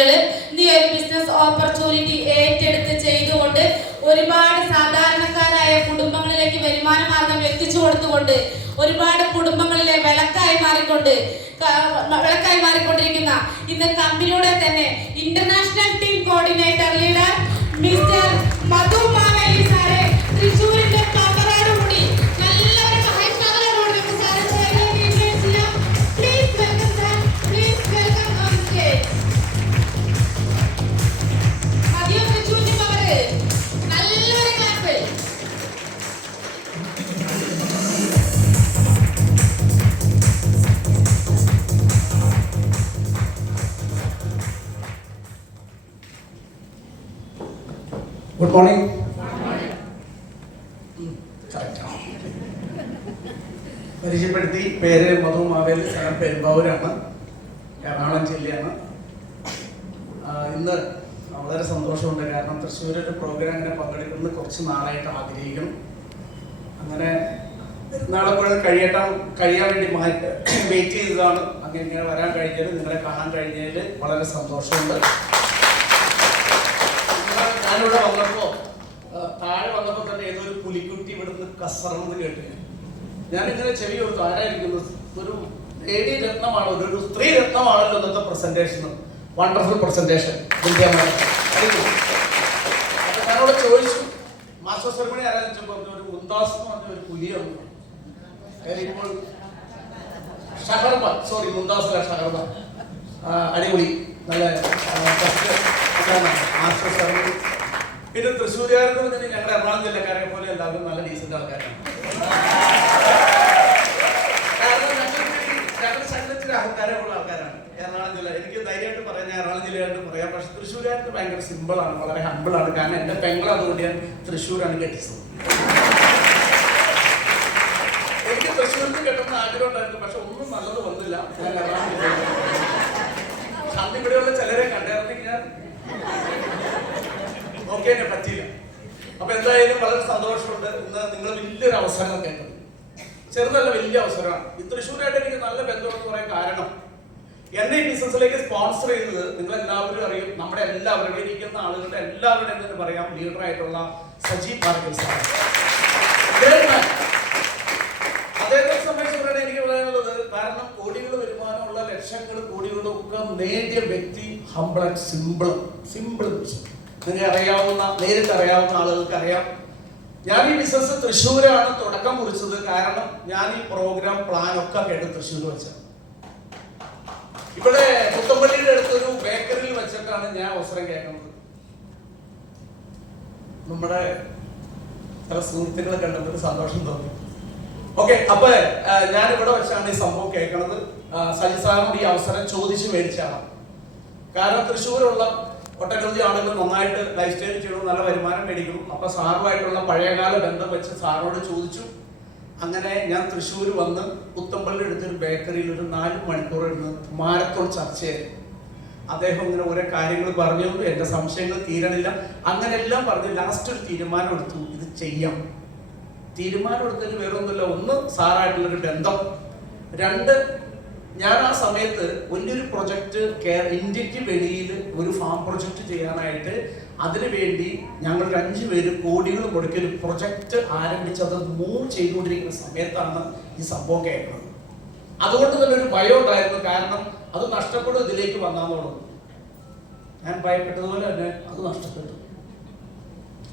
ആളുകൾ ഈ ഒരു ബിസിനസ് ഓപ്പർച്യൂണിറ്റി ഏറ്റെടുത്ത് ചെയ്തുകൊണ്ട് ഒരുപാട് സാധാരണക്കാരായ കുടുംബങ്ങളിലേക്ക് വരുമാന മാർഗം എത്തിച്ചു കൊടുത്തുകൊണ്ട് ഒരുപാട് കുടുംബങ്ങളിലെ വിളക്കായി മാറിക്കൊണ്ടിരിക്കുന്ന ഇന്ന് കമ്പനിയുടെ തന്നെ international team coordinator leader mister Madhu Maveli സാറെ തൃശ്ശൂരിന്റെ പവറോടുകൂടി നല്ലൊരു സഹായത്തോടുകൂടി please welcome sir, please welcome on stage. മതിയോ തൃശ്ശൂരിന്റെ പവർ? നല്ലൊരു ക്ലാപ്പ്. Good morning. പരിചയപ്പെടുത്തി, പേര് മധു മാവേലി, സ്ഥലം പെരുമ്പാവൂരാണ്, എറണാകുളം ജില്ലയാണ്. ഇന്ന് വളരെ സന്തോഷമുണ്ട്. കാരണം തൃശ്ശൂർ ഒരു പ്രോഗ്രാമിനെ പങ്കെടുക്കുന്നത് കുറച്ച് നാളായിട്ട് ആഗ്രഹിക്കണം. അങ്ങനെ നാളെപ്പോഴും കഴിയാൻ വേണ്ടി വെയിറ്റ് ചെയ്തതാണ്. അങ്ങനെ ഇങ്ങനെ വരാൻ കഴിഞ്ഞതിൽ, നിങ്ങളെ കാണാൻ കഴിഞ്ഞതിൽ വളരെ സന്തോഷമുണ്ട്. ഞാനിവിടെ വന്നപ്പോ താഴെ വന്നപ്പോ തന്നെ ഏതൊരു പുലിക്കുട്ടി ഇവിടുന്ന് കസറന്ന് കേട്ടു. ഞാനിങ്ങനെ ചെവി കൊടുത്തു, ആരായിരിക്കുന്നത്? ഒരു ലേഡി രത്നമാണോ, ഒരു സ്ത്രീ രത്നമാണല്ലോ ഇന്നത്തെ പ്രസന്റേഷൻ. Wonderful presentation. ഞാനോട് ചോദിച്ചു, മാസ്റ്റർ സെറമണി ആരാധിച്ചപ്പോ ഒരു മുന്താസ് എന്ന് പറഞ്ഞ ഒരു പുലിയാണ്. ഇപ്പോൾ ഷഹർബ, സോറി മുന്താസ് അല്ല, ഷഹർബ. അടിപൊളി, നല്ല മാസ്റ്റർ സെറമണി. പിന്നെ തൃശ്ശൂരുകാർക്ക് തന്നെ ഞങ്ങളുടെ എറണാകുളം ജില്ലക്കാരെ പോലെ എല്ലാവരും നല്ല ഡീസന്റ് ആൾക്കാരാണ്. കാരണം ഞങ്ങൾ സംഘത്തിൽ അഹങ്കാരമുള്ള ആൾക്കാരാണ്. എറണാകുളം ജില്ല എനിക്ക് ധൈര്യമായിട്ട് പറയാം, ഞാൻ എറണാകുളം ജില്ലയായിട്ട് പറയാം. പക്ഷെ തൃശ്ശൂരുകാർക്ക് ഭയങ്കര സിമ്പിളാണ്, വളരെ ഹമ്പിളാണ്. കാരണം എന്റെ പെങ്ങൾ അതുകൊണ്ട് ഞാൻ തൃശ്ശൂരാണ് കെട്ടിച്ചത്. എനിക്ക് തൃശ്ശൂരിൽ കെട്ടുന്ന ആഗ്രഹം ഉണ്ടായിരുന്നു, പക്ഷെ ഒന്നും നല്ലത് വന്നില്ല. ഞാൻ എറണാകുളം ജില്ലയിൽ അന്ന് ഇവിടെയുള്ള ചിലരെ കണ്ടായിരുന്നെങ്കിൽ ഞാൻ ഓക്കെ പറ്റിയില്ല. അപ്പൊ എന്തായാലും വളരെ സന്തോഷമുണ്ട്. ഇന്ന് നിങ്ങൾ വലിയൊരു അവസരം കേട്ടത്. ചെറുതല്ല, വലിയ അവസരമാണ്. ഈ തൃശ്ശൂരായിട്ട് എനിക്ക് നല്ല ബന്ധമെന്ന് പറയാൻ കാരണം, എന്നെ ഈ ബിസിനസ്സിലേക്ക് സ്പോൺസർ ചെയ്തത് നിങ്ങൾ എല്ലാവരും അറിയും. നമ്മുടെ എല്ലാവരും ഇരിക്കുന്ന ആളുകളുടെ എല്ലാവരുടെ എന്ന് പറയാം, ലീഡറായിട്ടുള്ള സജി പാർക്കൽ സാർ. അദ്ദേഹത്തെ സംബന്ധിച്ച് എനിക്ക് പറയാനുള്ളത്, കാരണം കോടികൾ വരുമാനമുള്ള, ലക്ഷങ്ങൾ കോടികളും ഒക്കെ നേടിയ വ്യക്തി, ഹംബിൾ ആൻഡ് സിമ്പിൾ. നിങ്ങൾക്ക് അറിയാവുന്ന, നേരിട്ട് അറിയാവുന്ന ആളുകൾക്ക് അറിയാം. ഞാൻ ഈ ബിസിനസ് തൃശ്ശൂരാണ് തുടക്കം കുറിച്ചത്. കാരണം ഞാൻ ഈ പ്രോഗ്രാം പ്ലാൻ ഒക്കെ കേട്ട് തൃശ്ശൂർ വെച്ചത്. ഇവിടെ പുത്തമ്പള്ളിയുടെ അടുത്തൊരു ബേക്കറിയിൽ വെച്ചിട്ടാണ് ഞാൻ അവസരം കേൾക്കുന്നത്. നമ്മുടെ ചില സുഹൃത്തുക്കളെ കണ്ടപ്പോൾ സന്തോഷം തോന്നി. ഓക്കെ, അപ്പൊ ഞാൻ ഇവിടെ വെച്ചാണ് ഈ സംഭവം കേൾക്കുന്നത്. സജി സാറിനോട് ഈ അവസരം ചോദിച്ചു മേടിച്ചാണ്. കാരണം തൃശ്ശൂരുള്ള ഒട്ടനവധി ആളുകൾ നന്നായിട്ട് ലൈഫ് സ്റ്റൈൽ ചെയ്യണം, നല്ല വരുമാനം മേടിക്കണം. അപ്പൊ സാറുമായിട്ടുള്ള പഴയകാല ബന്ധം വെച്ച് സാറിനോട് ചോദിച്ചു. അങ്ങനെ ഞാൻ തൃശ്ശൂർ വന്ന് പുത്തമ്പള്ളി എടുത്തൊരു ബേക്കറിയിൽ ഒരു 4 മണിക്കൂർ ഇരുന്ന് മാരത്തോൺ ചർച്ചയായിരുന്നു. അദ്ദേഹം ഇങ്ങനെ ഓരോ കാര്യങ്ങൾ പറഞ്ഞു, എന്റെ സംശയങ്ങൾ തീരണില്ല. അങ്ങനെ എല്ലാം പറഞ്ഞ് ലാസ്റ്റ് ഒരു തീരുമാനം എടുത്തു, ഇത് ചെയ്യാം. തീരുമാനം എടുത്തതിന് വേറൊന്നുമില്ല, ഒന്ന് സാറായിട്ടുള്ളൊരു ബന്ധം, 2 ഞാൻ ആ സമയത്ത് വലിയൊരു പ്രൊജക്ട് ഇന്ത്യക്ക് വെളിയിൽ ഒരു ഫാം പ്രൊജക്ട് ചെയ്യാനായിട്ട് അതിനുവേണ്ടി ഞങ്ങൾ 5 പേര് കോടികൾ മുടക്കി ഒരു പ്രൊജക്ട് ആരംഭിച്ചത് മൂവ് ചെയ്തുകൊണ്ടിരിക്കുന്ന സമയത്താണ് ഈ സംഭവം കേൾക്കുന്നത്. അതുകൊണ്ട് തന്നെ ഒരു ഭയം ഉണ്ടായിരുന്നു. കാരണം അത് നഷ്ടപ്പെടും ഇതിലേക്ക് വന്നാന്നുള്ളത്. ഞാൻ ഭയപ്പെട്ടതുപോലെ തന്നെ അത് നഷ്ടപ്പെട്ടു.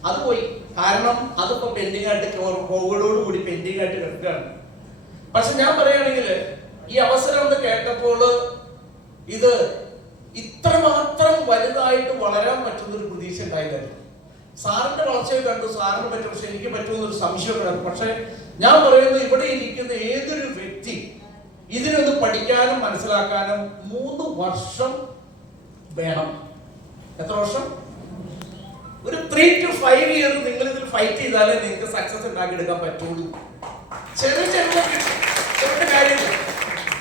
അത് പോയി. കാരണം അതിപ്പോ പെൻഡിങ് ആയിട്ട്, കോവിഡോടുകൂടി പെൻഡിങ് ആയിട്ട് കിടക്കുകയാണ്. പക്ഷെ ഞാൻ പറയുകയാണെങ്കിൽ ഈ അവസരം എന്ന് കേട്ടപ്പോൾ ഇത് ഇത്രമാത്രം വലുതായിട്ട് വളരാൻ പറ്റുന്ന ഒരു പ്രതീക്ഷ ഉണ്ടായില്ലായിരുന്നു. സാറിന്റെ വളർച്ചയെ കണ്ടു, സാറിന് പറ്റും, പക്ഷെ എനിക്ക് പറ്റുമെന്നൊരു സംശയം ഉണ്ടായിരുന്നു. പക്ഷെ ഞാൻ പറയുന്നത്, ഇവിടെ ഇരിക്കുന്ന ഏതൊരു വ്യക്തി ഇതിനൊന്ന് പഠിക്കാനും മനസ്സിലാക്കാനും 3 വർഷം വേണം. എത്ര വർഷം? ഒരു 3 to 5 years നിങ്ങൾ ഇതിൽ ഫൈറ്റ് ചെയ്താലേ നിങ്ങൾക്ക് സക്സസ് ഉണ്ടാക്കിയെടുക്കാൻ പറ്റുള്ളൂ. ചെറിയ കാര്യമില്ല,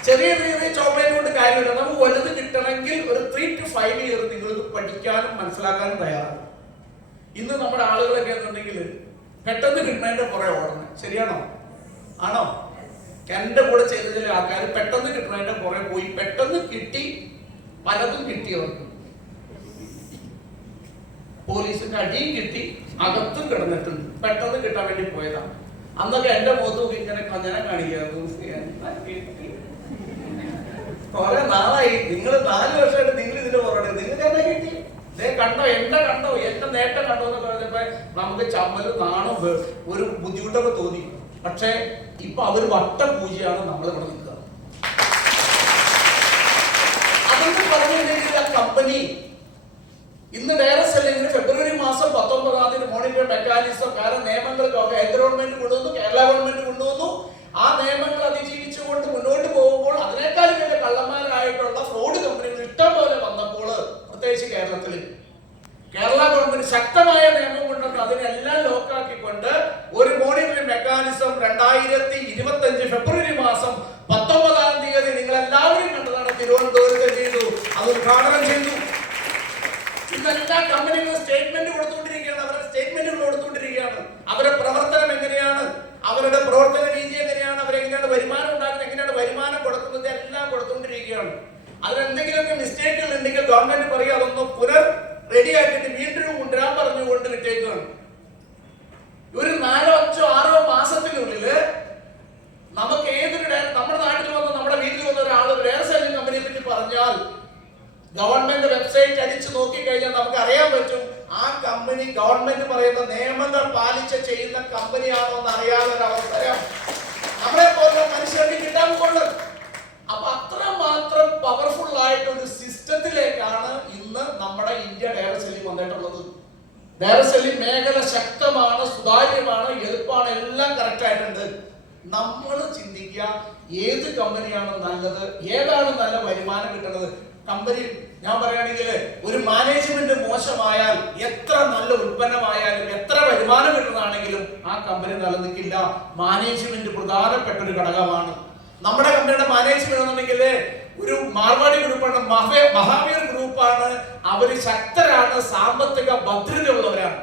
ചെറിയ ചോക്ലേറ്റ് കൊണ്ട് കാര്യമില്ല. നമുക്ക് വലുത് കിട്ടണമെങ്കിൽ ഒരു 3 to 5 years നിങ്ങൾ ഇത് പഠിക്കാനും മനസ്സിലാക്കാനും തയ്യാറാണ്. ഇന്ന് നമ്മുടെ ആളുകളൊക്കെ എന്നുണ്ടെങ്കിൽ പെട്ടെന്ന് കിട്ടണതിന്റെ പുറകെ ഓടണം. ശരിയാണോ? ആണോ? എന്റെ കൂടെ ചെയ്ത ചില ആൾക്കാർ പെട്ടെന്ന് കിട്ടണതിന്റെ പുറകെ പോയി, പെട്ടെന്ന് കിട്ടി, പലതും കിട്ടിയവർക്ക്. പോലീസിന്റെ അടിയും കിട്ടി, അകത്തും കിടന്നിട്ടുണ്ട്. പെട്ടെന്ന് കിട്ടാൻ വേണ്ടി പോയതാണ്. അന്നൊക്കെ എന്റെ മുഖത്ത് ഇങ്ങനെ കഞ്ഞനം കാണിക്കായിരുന്നു. കുറെ നാളായി, നിങ്ങൾ 4 വർഷമായിട്ട് നിങ്ങൾ ഇതിന്റെ പുറകെ, നിങ്ങൾക്ക് എന്താ കിട്ടി? കണ്ടോ എന്റെ നേട്ടം കണ്ടോ എന്ന് പറഞ്ഞപ്പോ നമുക്ക് ചമ്മല് നാണോ ഒരു ബുദ്ധിമുട്ടൊക്കെ തോന്നി. പക്ഷെ ഇപ്പൊ അവര് വട്ടപൂജയാണ് നമ്മൾ ഇവിടെ നിൽക്കുക. അതൊക്കെ പറഞ്ഞിട്ടുണ്ടെങ്കിൽ ആ കമ്പനി ഇന്ന് ഡയറക്ട് സെല്ലിംഗിന് ഫെബ്രുവരി മാസം 19-ാം തീയതി മോണിറ്ററി മെക്കാനിസം, കാരണം നിയമങ്ങളൊക്കെ ഗവൺമെന്റ് കൊണ്ടുവന്നു, കേരള ഗവൺമെന്റ് കൊണ്ടുവന്നു. ആ നിയമങ്ങൾ അതിജീവിച്ചുകൊണ്ട് മുന്നോട്ട് പോകുമ്പോൾ അതിനേക്കാളും വലിയ കള്ളന്മാരായിട്ടുള്ള ഫ്രോഡ് കമ്പനികൾ ഇഷ്ടം പോലെ വന്നപ്പോൾ, പ്രത്യേകിച്ച് കേരള ഗവൺമെന്റ് ശക്തമായ നിയമം കൊണ്ടുവന്നു അതിനെല്ലാം ലോക്കാക്കിക്കൊണ്ട് ഒരു മോണിറ്ററി മെക്കാനിസം 2025 ഫെബ്രുവരി മാസം 19-ാം തീയതി നിങ്ങൾ എല്ലാവരും കണ്ടതാണ്, തിരുവനന്തപുരത്ത് ചെയ്തു, അത് ഉദ്ഘാടനം ചെയ്തു. ഇതെല്ലാ കമ്പനികളും സ്റ്റേറ്റ്മെന്റ് കൊടുത്തുകൊണ്ടിരിക്കുകയാണ്, അവരുടെ പ്രവർത്തനം എങ്ങനെയാണ്, അവരുടെ പ്രവർത്തന രീതി എങ്ങനെയാണ്, അവരെങ്ങനെയാണ് വരുമാനം ഉണ്ടാക്കുന്നത്, എങ്ങനെയാണ് വരുമാനം കൊടുക്കുന്നത്, എല്ലാം കൊടുത്തുകൊണ്ടിരിക്കുകയാണ്. അതിലെന്തെങ്കിലുമൊക്കെ മിസ്റ്റേക്കുകൾ ഉണ്ടെങ്കിൽ ഗവൺമെന്റ് പറയും അതൊന്ന് റെഡി ആക്കിയിട്ട് വീണ്ടും കൊണ്ടുവരാൻ പറഞ്ഞുകൊണ്ട് വിട്ടേക്കാണ്. ഒരു 4, 5, 6 മാസത്തിനുള്ളിൽ നമുക്ക് നമ്മുടെ നാട്ടിൽ വന്ന് നമ്മുടെ വീട്ടിൽ വന്ന ഒരാൾ വേറെ സെല്ലിംഗ് കമ്പനിയെ പറ്റി പറഞ്ഞാൽ ഗവൺമെന്റ് വെബ്സൈറ്റ് അടിച്ചു നോക്കി കഴിഞ്ഞാൽ നമുക്ക് അറിയാൻ പറ്റും ആ കമ്പനി ഗവൺമെന്റ് പറയുന്ന നിയമങ്ങൾ പാലിച്ച് ചെയ്യുന്ന കമ്പനിയാണോ എന്ന് അറിയാവുന്ന അവസരം നമ്മളെ പോലെ മനുഷ്യർക്ക് കിട്ടാൻ പോകുന്നത്. അപ്പൊ അത്രമാത്രം പവർഫുൾ ആയിട്ട് ഒരു സിസ്റ്റത്തിലേക്കാണ് ഇന്ന് നമ്മുടെ ഇന്ത്യ ഡയറക്ട് സെല്ലിംഗ് വന്നിട്ടുള്ളത്. ഡയറക്ട് സെല്ലിംഗ് മേഖല ശക്തമാണ്, സുതാര്യമാണ്, എളുപ്പമാണ്, എല്ലാം കറക്റ്റ് ആയിട്ടുണ്ട്. നമ്മൾ ചിന്തിക്കുക ഏത് കമ്പനിയാണ് നല്ലത്, ഏതാണ് നല്ല വരുമാനം കിട്ടുന്നത്. കമ്പനി ഞാൻ പറയുകയാണെങ്കിൽ ഒരു മാനേജ്മെന്റ് മോശമായാൽ എത്ര നല്ല ഉൽപ്പന്നമായാലും എത്ര വരുമാനം കിട്ടുന്നതാണെങ്കിലും ആ കമ്പനി നിലനിൽക്കില്ല. മാനേജ്മെന്റ് പ്രധാനപ്പെട്ട ഒരു ഘടകമാണ്. നമ്മുടെ കമ്പനിയുടെ മാനേജ്മെന്റ് എന്നുണ്ടെങ്കിൽ ഒരു മാർവാടി ഗ്രൂപ്പാണ്, മഹാവീർ ഗ്രൂപ്പാണ്. അവര് ശക്തരാണ്, സാമ്പത്തിക ഭദ്രതയുള്ളവരാണ്,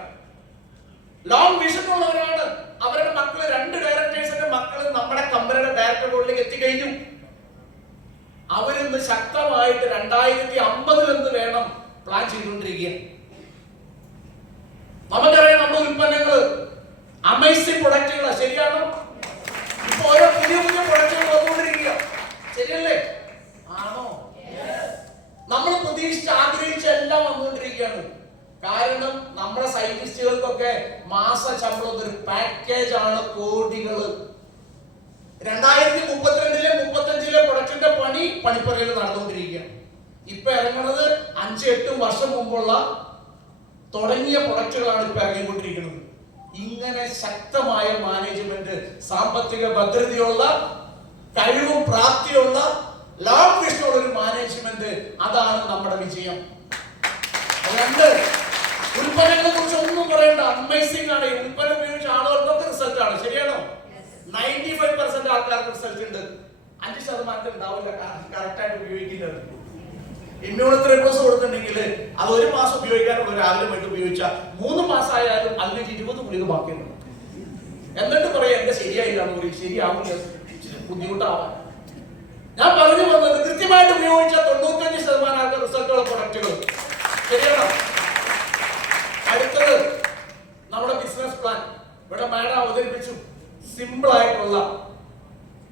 ലോങ് വിഷൻ ഉള്ളവരാണ്. അവരുടെ മക്കള് 2 ഡയറക്ടേഴ്സിന്റെ മക്കള് നമ്മുടെ കമ്പനിയുടെ ഡയറക്ടർ ബോർഡിലേക്ക് എത്തിക്കഴിഞ്ഞു. അവരിന്ന് ശക്തമായിട്ട് 2050 എന്ത് വേണം പ്ലാൻ ചെയ്തുകൊണ്ടിരിക്കുകയാണ്. നമുക്കറിയാം നമ്മുടെ ഉൽപ്പന്നങ്ങൾ അമേസിംഗ് പ്രൊഡക്റ്റുകളാണ്, ശരിയാണോ? ഇപ്പൊ ഓരോ പുതിയ പ്രൊഡക്റ്റുകൾ വന്നുകൊണ്ടിരിക്കുക, ശരിയല്ലേ? ആണോ? നമ്മൾ പ്രതീക്ഷിച്ച് ആഗ്രഹിച്ച എല്ലാം വന്നുകൊണ്ടിരിക്കുകയാണ്. കാരണം നമ്മുടെ സയന്റിസ്റ്റുകൾക്കൊക്കെ മാസ ശമ്പളം ഒരു പാക്കേജ് ആണ്, കോടികള്. 2032-ലെ 35-ലെ പ്രൊഡക്റ്റിന്റെ പണിപ്പുരയിൽ നടന്നുകൊണ്ടിരിക്കുകയാണ്. ഇപ്പൊ ഇറങ്ങുന്നത് 5-8 വർഷം മുമ്പുള്ള തുടങ്ങിയ പ്രൊഡക്റ്റുകളാണ് ഇപ്പൊ ഇറങ്ങിക്കൊണ്ടിരിക്കുന്നത്. ഇങ്ങനെ ശക്തമായ മാനേജ്മെന്റ്, സാമ്പത്തിക ഭദ്രതയുള്ള, കഴിവും പ്രാപ്തിയുള്ള, ലോങ് വിഷനുള്ള ഒരു മാനേജ്മെന്റ്, അതാണ് നമ്മുടെ വിജയം. അതുകൊണ്ട് ഉൽപ്പന്നങ്ങളെ കുറിച്ച് ഒന്നും പറയണ്ട, അമേസിംഗ് ആണ്. ഉൽപ്പന്നം ഉപയോഗിച്ച ആളുകൾക്കൊക്കെ റിസൾട്ട് ആണ്, ശരിയാണോ? 95% ആൾക്കാർക്ക് റിസൾട്ട് ഉണ്ട്. 5% ഉണ്ടാവില്ല, കറക്റ്റ് ആയിട്ട് ഉപയോഗിക്കുന്നത്. ഇമ്മ്യൂണിറ്റി ഡോസ് കൊടുത്തിട്ടുണ്ടെങ്കിൽ അത് 1 മാസം ഉപയോഗിക്കാനുള്ള രാവിലെ വേണ്ടി ഉപയോഗിച്ചാൽ 3 മാസം ആയാലും അതിലേക്ക് 20 ഗുളിക ബാക്കിയുണ്ട്. എന്നിട്ട് പറയാം എന്റെ ശരിയായില്ല എന്ന് പറയും. ശരിയാവില്ല, ബുദ്ധിമുട്ടാവാൻ. ഞാൻ പറഞ്ഞു വന്നത് കൃത്യമായിട്ട് ഉപയോഗിച്ച 95% ആൾക്കാർ റിസൾട്ടുള്ള പ്രൊഡക്റ്റുകൾ, ശരിയാണോ? അടുത്തത് നമ്മുടെ ബിസിനസ് പ്ലാൻ ഇവിടെ മാഡം അവതരിപ്പിച്ചു. സിമ്പിൾ ആയിട്ടുള്ള,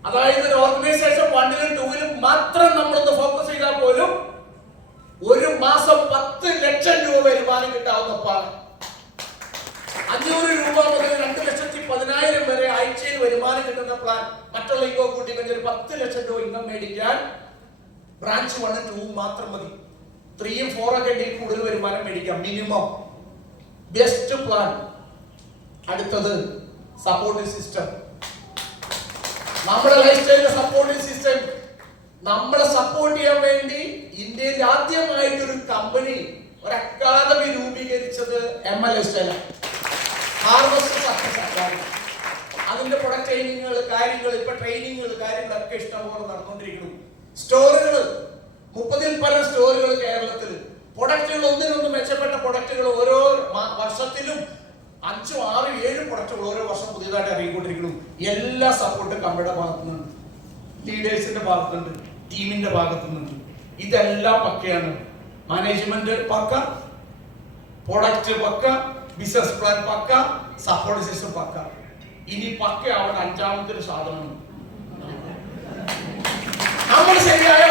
അതായത് ഒരു ഓർഗനൈസേഷൻ 1-ലും 2-ലും മാത്രം നമ്മളൊന്ന് ഫോക്കസ് ചെയ്താൽ പോലും ഒരു മാസം 10 ലക്ഷം രൂപ വരുമാനം കിട്ടാവുന്ന പ്ലാൻ. 500 രൂപ മുതൽ 2,10,000 വരെ ആഴ്ചയിൽ വരുമാനം കിട്ടുന്ന പ്ലാൻ. മറ്റുള്ള ഇക്കോ കൂട്ടി ഒരു 10 ലക്ഷം രൂപ ഇൻകം മേടിക്കാൻ ബ്രാഞ്ച് 1, 2 മാത്രം മതി. 3, 4 ഒക്കെ കൂടുതൽ വരുമാനം മേടിക്കാം മിനിമം. Best plan. അടുത്തത് സപ്പോർട്ടിംഗ് സിസ്റ്റം. നമ്മുടെ ലൈഫ് സ്റ്റൈലിന്റെ സപ്പോർട്ടിംഗ് സിസ്റ്റം നമ്മളെ സപ്പോർട്ട് ചെയ്യാൻ വേണ്ടി ഇന്ത്യയിൽ ആദ്യമായിട്ടൊരു കമ്പനി, ഒരു അക്കാദമി രൂപീകരിച്ചത് MLA സ്റ്റൈലാണ്. Harvest success academy. അതിന്റെ പ്രൊഡക്റ്റ് ട്രെയിനിങ്ങുകൾ, കാര്യങ്ങൾ, ഇപ്പൊ ട്രെയിനിങ്ങുകൾ, കാര്യങ്ങളൊക്കെ ഇഷ്ടംപോലെ നടന്നുകൊണ്ടിരിക്കുന്നു. സ്റ്റോറുകൾ, 30-ൽ പരം സ്റ്റോറുകൾ കേരളത്തിൽ. പ്രൊഡക്റ്റുകൾ ഒന്നിനൊന്ന് മെച്ചപ്പെട്ട പ്രൊഡക്റ്റുകൾ ഓരോ വർഷത്തിലും 5, 6, 7 പ്രൊഡക്റ്റുകൾ ഓരോ വർഷം പുതിയതായിട്ട് ഇറങ്ങിക്കൊണ്ടിരിക്കുന്നു. എല്ലാ സപ്പോർട്ടും കമ്പനിയുടെ ഭാഗത്തുനിന്നുണ്ട്, ലീഡേഴ്സിന്റെ ഭാഗത്തുനിന്നുണ്ട്, ടീമിന്റെ ഭാഗത്തുനിന്നുണ്ട്. ഇതെല്ലാം പക്കയാണ്. മാനേജ്മെന്റ് പക്ക, പ്രൊഡക്റ്റ് പക്ക, ബിസിനസ് പ്ലാൻ പക്ക, സപ്പോർട്ട് സിസ്റ്റം പക്ക. ഇനി പക്ക ആവേണ്ട അഞ്ചാമത്തെ ഒരു സാധനം നമ്മൾ ശരിയായ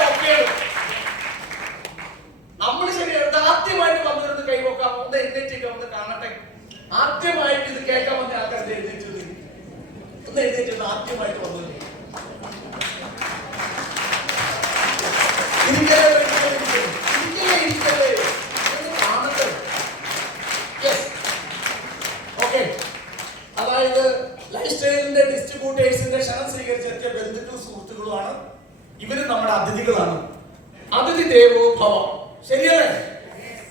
നമ്മൾ ശരിയായിട്ട് ആദ്യമായിട്ട് വന്നിരുന്ന് കൈവക്കാൻ ഒന്ന് എഴുന്നേറ്റ് ഒന്ന് കാണട്ടെ. ആദ്യമായിട്ട് ഇത് കേൾക്കാൻ വന്ന ആൾക്കാർ എഴുന്നേറ്റ് ഒന്ന് എഴുന്നേറ്റ് ആദ്യമായിട്ട് വന്നത് അതായത് ലൈഫ് സ്റ്റൈലിന്റെ ഡിസ്ട്രിബ്യൂട്ടേഴ്സിന്റെ ക്ഷണം സ്വീകരിച്ചെത്തിയ ബന്ധുക്കളും സുഹൃത്തുക്കളുമാണ് ഇവര്. നമ്മുടെ അതിഥികളാണ്. അതിഥി ദേവോ ഭവ. ശരിയല്ലേ?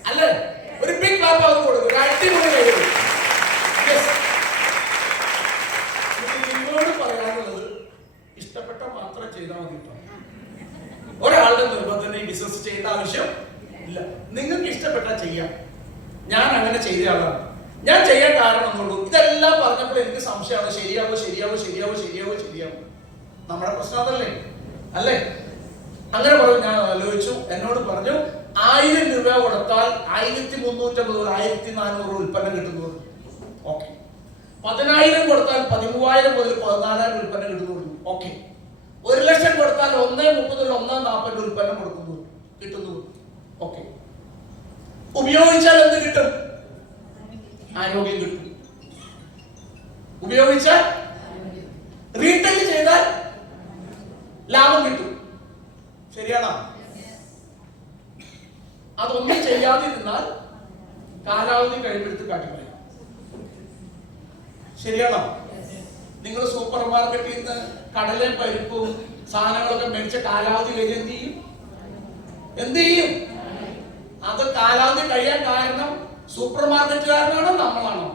അല്ലേ? ഒരു ബിഗ് ക്ലാപ്പ് അവർക്ക് കൊടുക്കും. ഒരു അടിപൊളി കൈ. നിങ്ങളോട് പറയാനുള്ളത് ഇഷ്ടപ്പെട്ട മാത്രം ചെയ്താൽ മതി. ഒരാളുടെ നിർബന്ധം ഈ ബിസിനസ് ചെയ്യേണ്ട ആവശ്യം ഇല്ല. നിങ്ങൾക്ക് ഇഷ്ടപ്പെട്ട ചെയ്യാം. ഞാൻ അങ്ങനെ ചെയ്ത ആളാണ്. ഞാൻ ചെയ്യാൻ കാരണം ഒന്നുള്ളൂ. ഇതെല്ലാം പറഞ്ഞപ്പോൾ എനിക്ക് സംശയമാണ്. ശരിയാവോ ശരിയാവോ ശരിയാവോ ശരിയാവോ ശരിയാവോ? നമ്മുടെ പ്രശ്നം അതല്ലേ? അല്ലേ? അങ്ങനെ പറഞ്ഞു. ഞാൻ ആലോചിച്ചു. എന്നോട് പറഞ്ഞു 1000 രൂപ കൊടുത്താൽ 1350 മുതൽ 1400 ഉൽപ്പന്നം കിട്ടുന്നു. ഓക്കെ. 10,000 കൊടുത്താൽ 13,000 മുതൽ 14,000 ഉൽപ്പന്നം കിട്ടുന്നു. ഓക്കെ. 1 ലക്ഷം കൊടുത്താൽ 1.30 മുതൽ 1.40 ഉൽപ്പന്നം കൊടുക്കുന്നു കിട്ടുന്നു. ഓക്കെ. ഉപയോഗിച്ചാൽ എന്ത് കിട്ടും? ആരോഗ്യം കിട്ടും. ഉപയോഗിച്ചാൽ റീറ്റെയിൽ ചെയ്താൽ ലാഭം കിട്ടും. ശരിയാണോ? അതൊന്നും ചെയ്യാതിരുന്നാൽ കാലാവധി കഴിവെടുത്ത് കാട്ടിപ്പറയും. ശരിയാണോ? നിങ്ങൾ സൂപ്പർ മാർക്കറ്റിൽ നിന്ന് കടലയും പരിപ്പും സാധനങ്ങളൊക്കെ മേടിച്ച കാലാവധി കഴിഞ്ഞ് എന്ത് ചെയ്യും? അത് കാലാവധി കഴിയാൻ കാരണം സൂപ്പർ മാർക്കറ്റുകാരനാണോ നമ്മളാണോ?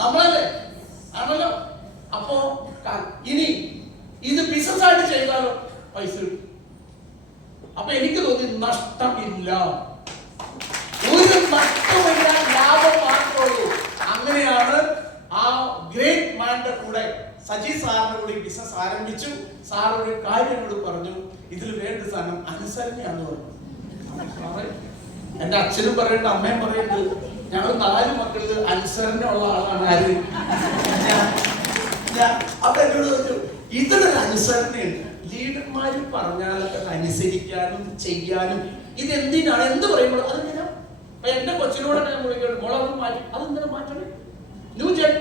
നമ്മളല്ലേ? ആണല്ലോ. അപ്പോ ഇനി ഇത് ബിസിനസ് ആയിട്ട് ചെയ്താലോ പൈസ കിട്ടും. അപ്പൊ എനിക്ക് തോന്നി നഷ്ടമില്ല, ഒരു നഷ്ടമില്ല, ലാഭം മാത്രമുള്ളൂ. അങ്ങനെയാണ് ആ ഗ്രേറ്റ് മാന്റെ കൂടെ സജി സാറിന്റെ കൂടെ ബിസിനസ് ആരംഭിച്ചു. സാർ ഒരു കാര്യങ്ങളോട് പറഞ്ഞു, ഇതിൽ വേണ്ട സാധനം അനുസരണയാന്ന് പറഞ്ഞു. എന്റെ അച്ഛനും പറയുന്നുണ്ട്, അമ്മയും പറയുന്നുണ്ട്, ഞങ്ങൾ 4 മക്കൾക്ക് അനുസരണ ഉള്ള ആളാണ്. ആര്? അപ്പൊ എന്നോട് പറഞ്ഞു ഇതിനൊരു അനുസരണയുണ്ട്. ലീഡർമാര് പറഞ്ഞാലൊക്കെ അനുസരിക്കാനും ചെയ്യാനും. ഇത് എന്തിനാണ്? എന്ത് പറയുമ്പോൾ അതെന്തിനാ? എന്റെ കൊച്ചിനോട് ഞാൻ വിളിക്കണം, മോളെ മാറ്റി. അതെന്തിനാ മാറ്റണേ? ന്യൂജൻ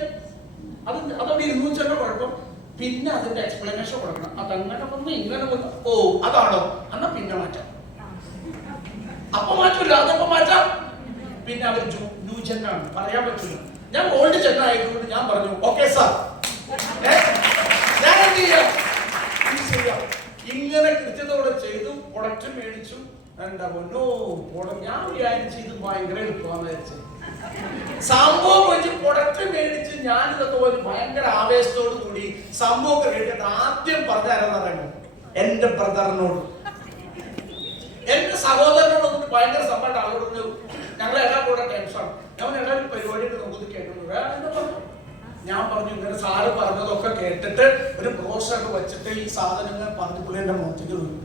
അതവിടെ 200 കുഴപ്പം. പിന്നെ അതിന്റെ എക്സ്പ്ലനേഷൻ കൊടുക്കണം. അതങ്ങനെ വന്ന് ഇങ്ങനെ വന്ന് ഓ അതാണോ എന്നാ പിന്നെ മാറ്റാം. അപ്പൊ മാറ്റില്ല, അതപ്പോ മാറ്റാം. പിന്നെ അവർ ന്യൂജനാണ്, പറയാൻ പറ്റില്ല. ഞാൻ ഓൾഡ് ജെൻ ആയതുകൊണ്ട് ഞാൻ പറഞ്ഞു ഓക്കെ സാർ, ഞാൻ എന്ത് ചെയ്യാം? ഇങ്ങനെ കൃത്യതയോടെ ചെയ്തു. പ്രൊഡക്റ്റ് മേടിച്ചു. എന്താ പൊന്നോ ഞാൻ വിചാരിച്ചു ഇത് ഭയങ്കര എളുപ്പമാണെന്ന് വിചാരിച്ചു. സംഭവം വെച്ച് പ്രൊഡക്റ്റ് മേടിച്ച് ഞാൻ ഇതൊക്കെ ഒരു ഭയങ്കര ആവേശത്തോടു കൂടി സംഭവം കേട്ടിട്ട് ആദ്യം പറഞ്ഞാരെന്ന് പറയുമ്പോൾ എന്റെ ബ്രദറിനോട്, എന്റെ സഹോദരനോട് ഭയങ്കര സംഭവമായിട്ട് ആളോട് ഞങ്ങൾ എല്ലാ കൂടെ ടെൻഷനാണ്. ഞാൻ എല്ലാവരും പരിപാടിയിട്ട് നമുക്ക് കേട്ടു. എന്താ പറഞ്ഞു? ഞാൻ പറഞ്ഞു ഇങ്ങനെ സാറ് പറഞ്ഞതൊക്കെ കേട്ടിട്ട് ഒരു ബ്രോഷറൊക്കെ വെച്ചിട്ട് ഈ സാധനങ്ങൾ പറഞ്ഞപ്പോൾ എന്റെ മുഖത്തേക്ക് വീണു.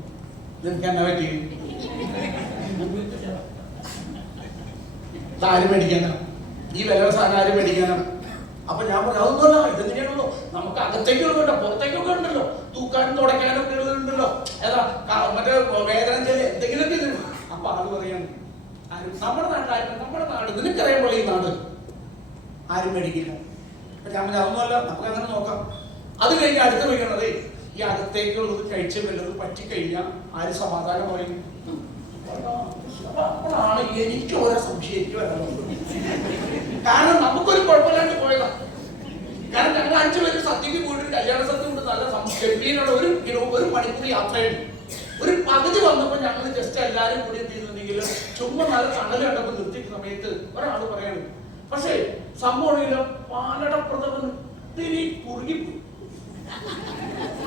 ഇതെനിക്ക് എന്നെ പറ്റി ആര് മേടിക്കാനാണ്? ഈ വിലയുടെ സാധനം ആര് മേടിക്കാനാണ്? അപ്പൊ ഞാൻ പറഞ്ഞു അതൊന്നുമല്ല, ഇതെങ്ങനെയാണല്ലോ നമുക്ക് അകത്തേക്ക് ഉണ്ടല്ലോ പുറത്തേക്കൊക്കെ ഉണ്ടല്ലോ, തൂക്കാനും തുടയ്ക്കാനും ഒക്കെ ഉണ്ടല്ലോ, ഏതാ മറ്റേ വേദന ചെല്ലി എന്തെങ്കിലുമൊക്കെ ഇത്. അപ്പൊ ആള് പറയാണ് നമ്മുടെ നാട്ടിലായിരുന്നു, നമ്മുടെ നാട് നിനക്കറിയുമ്പോൾ ഈ നാട് ആരും മേടിക്കില്ല. ഞാൻ പറഞ്ഞു അതൊന്നുമല്ല, നമുക്ക് അങ്ങനെ നോക്കാം. അത് കഴിഞ്ഞ് അടുത്ത് വയ്ക്കണത് ഈ അകത്തേക്കുള്ളത് കഴിച്ച് വല്ലത് പറ്റിക്കഴിഞ്ഞാൽ ആര് സമാധാനം പറയും? അപ്പോഴാണ് എനിക്ക് ഓരോ സംശയം എനിക്ക് വരാറുണ്ട്. കാരണം നമുക്കൊരു കുഴപ്പമില്ലാണ്ട് പോയതാ. കാരണം ഞങ്ങൾ 5 പേര് സദ്യക്ക് പോയിട്ട് കല്യാണ സദ്യ കൊണ്ട് നല്ല ഗംഭീരമുള്ള ഒരു മണിക്കൂർ യാത്രയുണ്ട്. ഒരു പകുതി വന്നപ്പോൾ ഞങ്ങൾ ജസ്റ്റ് എല്ലാവരും കൂടി എന്ത് ചെയ്തിട്ടുണ്ടെങ്കിൽ ചുമ്മാ നല്ല തണല് കണ്ടപ്പോൾ നിർത്തിയ സമയത്ത് ഒരാൾ പറയാണ് പക്ഷേ സംഭവം പാലടപ്രഥമൻ ഇത്തിരി കുറുകിപ്പോയി,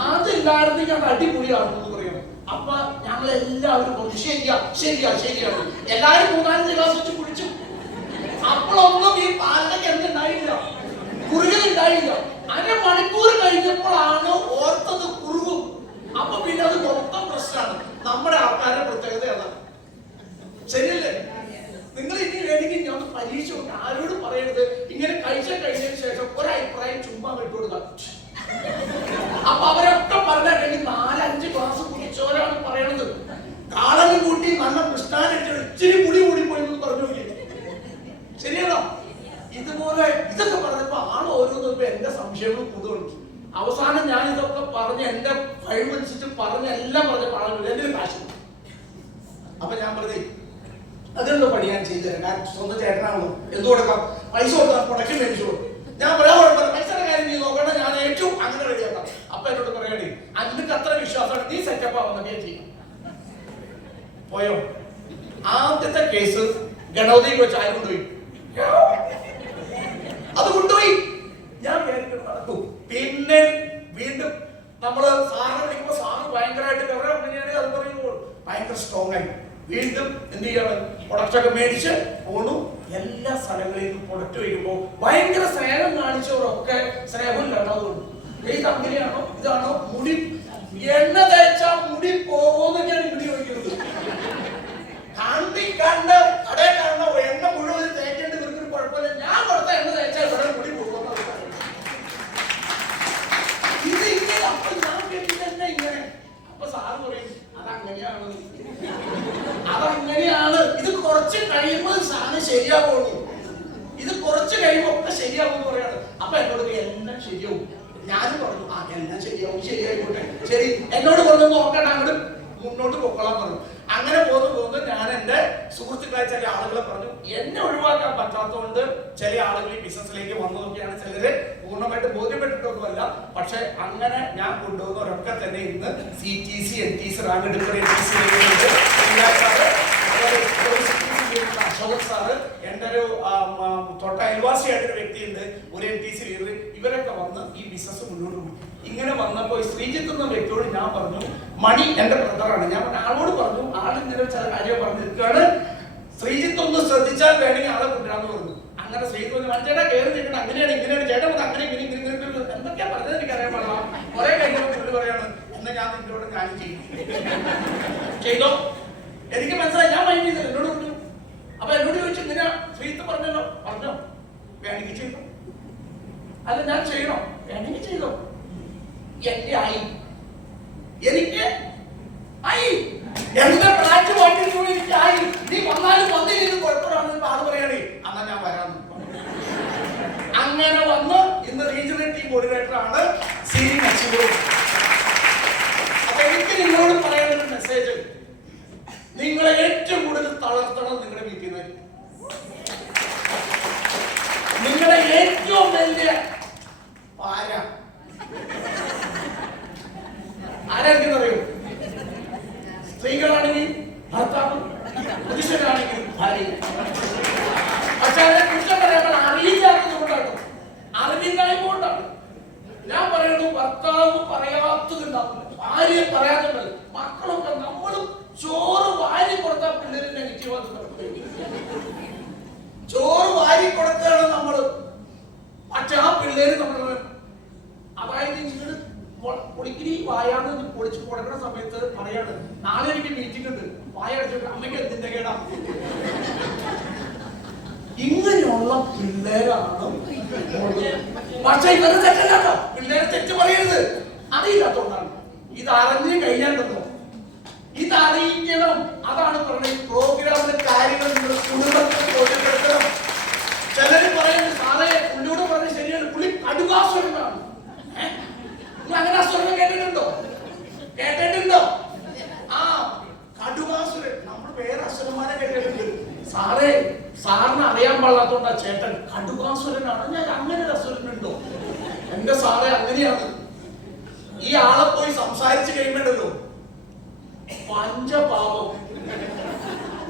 അതില്ലായിരുന്നെങ്കിൽ അത് അടിപൊളിയാണെന്ന് പറയണം. അപ്പൊ ഞങ്ങൾ എല്ലാവരും പറഞ്ഞു ശരിയാ ശരിയാ ശരിയാണ്. എല്ലാവരും 3-4 ഗ്ലാസ് വെച്ച് കുടിച്ചു. അപ്പോഴൊന്നും ഈ പാലിനൊക്കെ എന്തുണ്ടായില്ല, കുറുകലുണ്ടായില്ല. അരമണിക്കൂർ കഴിഞ്ഞപ്പോഴാണ് ഓർത്തത് കുറുകും. അപ്പൊ പിന്നെ അത് മൊത്തം പ്രശ്നമാണ്. നമ്മുടെ ആൾക്കാരുടെ പ്രത്യേകത അതാണ്. ശരിയല്ലേ? അപ്പൊ ഞാൻ പറഞ്ഞേ അതിനുള്ള പണി ഞാൻ ചെയ്തു തരാം, കാരണം സ്വന്തം ചേട്ടനാണല്ലോ, എന്ത് കൊടുക്കാം, പൈസ കൊടുക്കാം, പ്രൊഡക്ഷൻ മേടിച്ചു കൊടുക്കും. ഞാൻ പറയാൻ പൈസയുടെ കാര്യം നീ നോക്കണ്ട, ഞാൻ ഏറ്റവും അങ്ങനെ റെഡിയാക്കാം. അപ്പൊ എന്നോട് പറയണേ, നിനക്ക് അത്ര വിശ്വാസമാണ്, നീ സെറ്റപ്പ് ആവുന്ന ഞാൻ ചെയ്യും. പോയോ? ആദ്യത്തെ കേസ് ഗണപതിക്ക് വെച്ച് ആരും കൊണ്ടുപോയി, അത് കൊണ്ടുപോയി. ഞാൻ വിചാരിക്കണം നടക്കും. പിന്നെ വീണ്ടും നമ്മള് സാറിനെ വിളിക്കുമ്പോ സാറ് ഭയങ്കരമായിട്ട് അത് പറയുമ്പോൾ ഭയങ്കര സ്ട്രോങ് ആയി വീണ്ടും എന്ത് ചെയ്യണം, പ്രൊഡക്റ്റ് ഒക്കെ മേടിച്ച് പോണു. എല്ലാ സ്ഥലങ്ങളിലും പ്രൊഡക്റ്റ് വയ്ക്കുമ്പോ ഭയങ്കര സ്നേഹം കാണിച്ചവരൊക്കെ സ്നേഹം കണ്ടതുകൊണ്ട് ഈ കമ്പനിയാണോ ഇതാണോ മുടി എണ്ണ തേച്ചാ മുടി പോകുന്നൊക്കെയാണ് മുടി വയ്ക്കുന്നത്. കണ്ട കടയിൽ കാണുന്ന എണ്ണ മുഴുവൻ തേക്കേണ്ടി നിൽക്കുന്ന കുഴപ്പമില്ല, ഞാൻ കൊടുത്ത എണ്ണ തേച്ചാൽ ഇവിടെ മുടി പോകുന്ന ഇത് ഇങ്ങനെ. അപ്പൊ ഞാൻ കേട്ടിട്ട് ഇങ്ങനെ അപ്പൊ സാറ് പറയും അതങ്ങനെയാണ്, അതങ്ങനെയാണ്, ഇത് കുറച്ച് കഴിയുമ്പോൾ സാധനം ശരിയാവുള്ളൂ, ഇത് കുറച്ച് കഴിയുമ്പോൾ ഒക്കെ ശരിയാവും എന്ന് പറയാണ്. അപ്പൊ എന്നോട് എല്ലാം ശരിയാവും. ഞാനും പറഞ്ഞു എല്ലാം ശരിയാവും, ശരിയായിക്കോട്ടെ, ശരി. എന്നോട് പറഞ്ഞു നോക്കണം, അങ്ങോട്ട് മുന്നോട്ട് പൊക്കളാൻ പറഞ്ഞു. അങ്ങനെ പോകുന്നു ഞാൻ എന്റെ സുഹൃത്തുക്കളായ ചില ആളുകളെ പറഞ്ഞു, എന്നെ ഒഴിവാക്കാൻ പറ്റാത്തതുകൊണ്ട് ചില ആളുകൾ ഈ ബിസിനസ്സിലേക്ക് വന്നതൊക്കെയാണ്. ചിലര് പൂർണ്ണമായിട്ട് ബോധ്യപ്പെട്ടിട്ടൊന്നുമല്ല. പക്ഷെ അങ്ങനെ ഞാൻ കൊണ്ടുപോകുന്നവരൊക്കെ തന്നെ ഇന്ന് CTC NTC റാങ്ക് എടുക്കുന്ന അശോക് സാറ്, എന്റെ ഒരു തൊട്ട അയൽവാസിയായിട്ടൊരു വ്യക്തിയുണ്ട്, ഒരു NTC ലീഡർ. ഇവരൊക്കെ വന്ന് ഈ ബിസിനസ് മുന്നോട്ട് പോയി. ഇങ്ങനെ വന്നപ്പോൾ ശ്രീജിത്ത് എന്ന വ്യക്തിയോട് ഞാൻ പറഞ്ഞു, മണി എന്റെ ബ്രദറാണ്, ഞാൻ ആളോട് പറഞ്ഞു, ആളിങ്ങനെ ചില കാര്യം പറഞ്ഞിരിക്കുകയാണ്, ശ്രീജിത്ത് ഒന്ന് ശ്രദ്ധിച്ചാൽ വേണമെങ്കിൽ ആളെ കൊണ്ടുവരാന്ന് പറഞ്ഞു. അങ്ങനെ ശ്രീജിത്ത് പറഞ്ഞു, ചേട്ടാ കയറി നിൽക്കണം, അങ്ങനെയാണ് ഇങ്ങനെയാണ്, ചേട്ടൻ അങ്ങനെ ഇങ്ങനെ എന്തൊക്കെയാ പറഞ്ഞത് എനിക്കറിയാൻ പാടില്ല. കുറെ കഴിഞ്ഞപ്പോൾ പുള്ളി പറയാണ്, എന്നാ ഞാൻ നിന്നോട് കാര്യം ചെയ്യും ചെയ്തോ. എനിക്ക് മനസ്സിലായി, ഞാൻ മൈൻഡ് ചെയ്തില്ല, എന്നോട് പറഞ്ഞു. അപ്പൊ എന്നോട് ചോദിച്ചു, ഇങ്ങനെ ശ്രീജിത്ത് പറഞ്ഞല്ലോ, പറഞ്ഞോ, വേണമെങ്കിൽ ചെയ്തോ, അല്ല ഞാൻ ചെയ്യണോ, വേണമെങ്കിൽ ചെയ്തോ. എന്റെ ആയി, എനിക്ക് ആയി, എന്റെ ഫ്ലാറ്റ് വാങ്ങിയിട്ട് എനിക്ക് ആയി, നീ വന്നാലും വന്നില്ലെങ്കിൽ കുഴപ്പമില്ലാന്ന് ആള് പറയണേ, എന്നാ ഞാൻ വരാന്ന്. അങ്ങനെ വന്ന് ഇന്ന് റീജിയണൽ ടീം കോർഡിനേറ്റർ ആണ് സിരി നസീർ. അപ്പൊ എനിക്ക് നിങ്ങളോട് പറയാനുള്ള മെസ്സേജ്, നിങ്ങളെ ഏറ്റവും കൂടുതൽ തളർത്തണം നിങ്ങളുടെ വീട്ടിൽ നിന്ന്. നിങ്ങളുടെ ഏറ്റവും വലിയ പാര ആരായിരിക്കും അറിയോ? സ്ത്രീകളാണെങ്കിൽ ഭർത്താവ്, പുരുഷനാണെങ്കിൽ ഭാര്യ. പക്ഷെ അതിനെ കുറ്റം പറയാൻ അറിയില്ലാത്തത് കൊണ്ടാണ്, അറിവില്ലായ്മ കൊണ്ടാണ്. ഞാൻ പറയുന്നു, ഭർത്താവ് പറയാത്തതുണ്ടാവില്ല, ഭാര്യ പറയാത്തുണ്ട്. മക്കളൊക്കെ നമ്മളും ചോറ് വാരി കൊടുത്താൽ പിള്ളേര് നെഗറ്റീവാണ്. ചോറ് വാരി കൊടുക്കുകയാണ് നമ്മള്, പക്ഷെ ആ പിള്ളേര് നമ്മൾ അതായത് ഇങ്ങനെ പൊളിക്കിരി വായാന്ന് പൊളിച്ച് കൊടുക്കുന്ന സമയത്ത് പറയാണ്, നാളെ എനിക്ക് മീറ്റിംഗ് ഉണ്ട്, വായ അടിച്ചിട്ട് അമ്മയ്ക്ക് എന്തിന്റെ കേടാ. ഇങ്ങനെയുള്ള പിള്ളേരാണ്. പക്ഷെ ഇവര് തെറ്റല്ലാട്ടോ, പിള്ളേരെ തെറ്റ് പറയരുത്, അറിയില്ലാത്തോണ്ടാണ്. ഇത് അറിഞ്ഞു കഴിഞ്ഞാണ്ടല്ലോ, ഇത് അറിയിക്കണം. അതാണ് പറയുന്നത്, പ്രോഗ്രാമിലെ കാര്യങ്ങൾ നിങ്ങൾ കുടുംബത്തിൽ ബോധ്യപ്പെടുത്തണം. ചിലര് പറയുന്നത്, സാറേ പുള്ളിയോട് പറഞ്ഞത് ശരിയാണ്, പുള്ളി കടുകാസുരനാണ്. അങ്ങനെ അസുരനെ കേട്ടിട്ടുണ്ടോ? കേട്ടിട്ടുണ്ടോ? ആ കടുകാസുരൻ. നമ്മൾ വേറെ അസുരന്മാരെ കേട്ടിട്ടുണ്ട്. സാറേ സാറിന് അറിയാൻ പാടില്ലാത്തോണ്ടാ ചേട്ടൻ കടുകാസുരനാണ്. ഞാൻ അങ്ങനെ ഒരു അസുരനുണ്ടോ? എന്റെ സാറേ അങ്ങനെയാണ്. ഈ ആളെ പോയി സംസാരിച്ചു കഴിയുമ്പോഴല്ലോ പഞ്ചപാവം.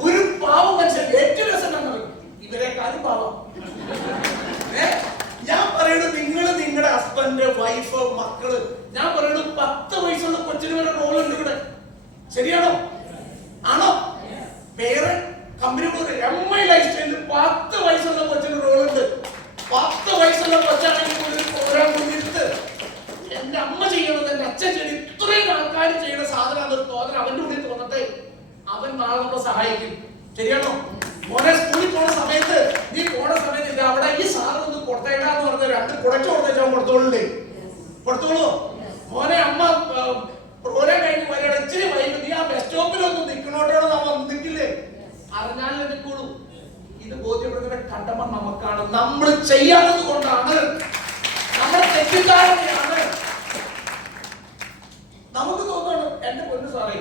ഒരു പാവം മനുഷ്യൻ ഏറ്റവും രസം ഇവരെക്കാളും പാവം. ഞാൻ പറയുന്നത്, നിങ്ങൾ നിങ്ങളുടെ ഹസ്ബൻഡ്, വൈഫ്, മക്കള്, ഞാൻ പറയുന്നത് 10 വയസ്സുള്ള കൊച്ചിന് വരെ റോളുണ്ട് ഇവിടെ. ശരിയാണോ? ആണോ? വേറെ കമ്പനികളോട് MI ലൈഫ് സ്റ്റൈലിൽ 10 വയസ്സുള്ള കൊച്ചിന് റോളുണ്ട്. 10 വയസ്സുള്ള കൊച്ചാണെങ്കിൽ ഒരു പ്രോഗ്രാം കൊണ്ടിട്ട് എന്റെ അമ്മ ചെയ്യണത്, എന്റെ അച്ഛൻ ചെയ്യണം, ഇത്രയും ആൾക്കാർ ചെയ്യുന്ന സാധനം അതൊരു തോന്നൽ അവന്റെ ഉള്ളിൽ തോന്നട്ടെ, അവൻ നാളെ നമ്മളെ സഹായിക്കും. ശരിയാണോ? മോനെ സ്കൂളിൽ പോണ സമയത്ത്, നീ പോണ സമയത്ത് ഇല്ല അവിടെ ഈ സാധനം ഒന്ന് കൊടുത്തേക്കാന്ന് പറഞ്ഞ 2 കുടച്ചു കൊടുത്തേച്ചാൽ കൊടുത്തോളില്ലേ? കൊടുത്തോളൂ. മോനെ അമ്മ പ്രോഗ്രാം കഴിഞ്ഞ് വരികയാണ്, ഇച്ചിരി വൈകി, നീ ആ ബസ് സ്റ്റോപ്പിലൊന്നും നിൽക്കണോട്ടോ, നമ്മ നിൽക്കില്ലേ? അറിഞ്ഞാലേ നിൽക്കുള്ളൂ. ഇത് ബോധ്യപ്പെടുന്ന കടമ നമുക്കാണ്. നമ്മൾ ചെയ്യാത്തത് കൊണ്ടാണ്, നമ്മുടെ തെറ്റിദ്ധാരണയാണ്. നമുക്ക് തോന്നുന്നു, എന്റെ പൊന്നു സാറേ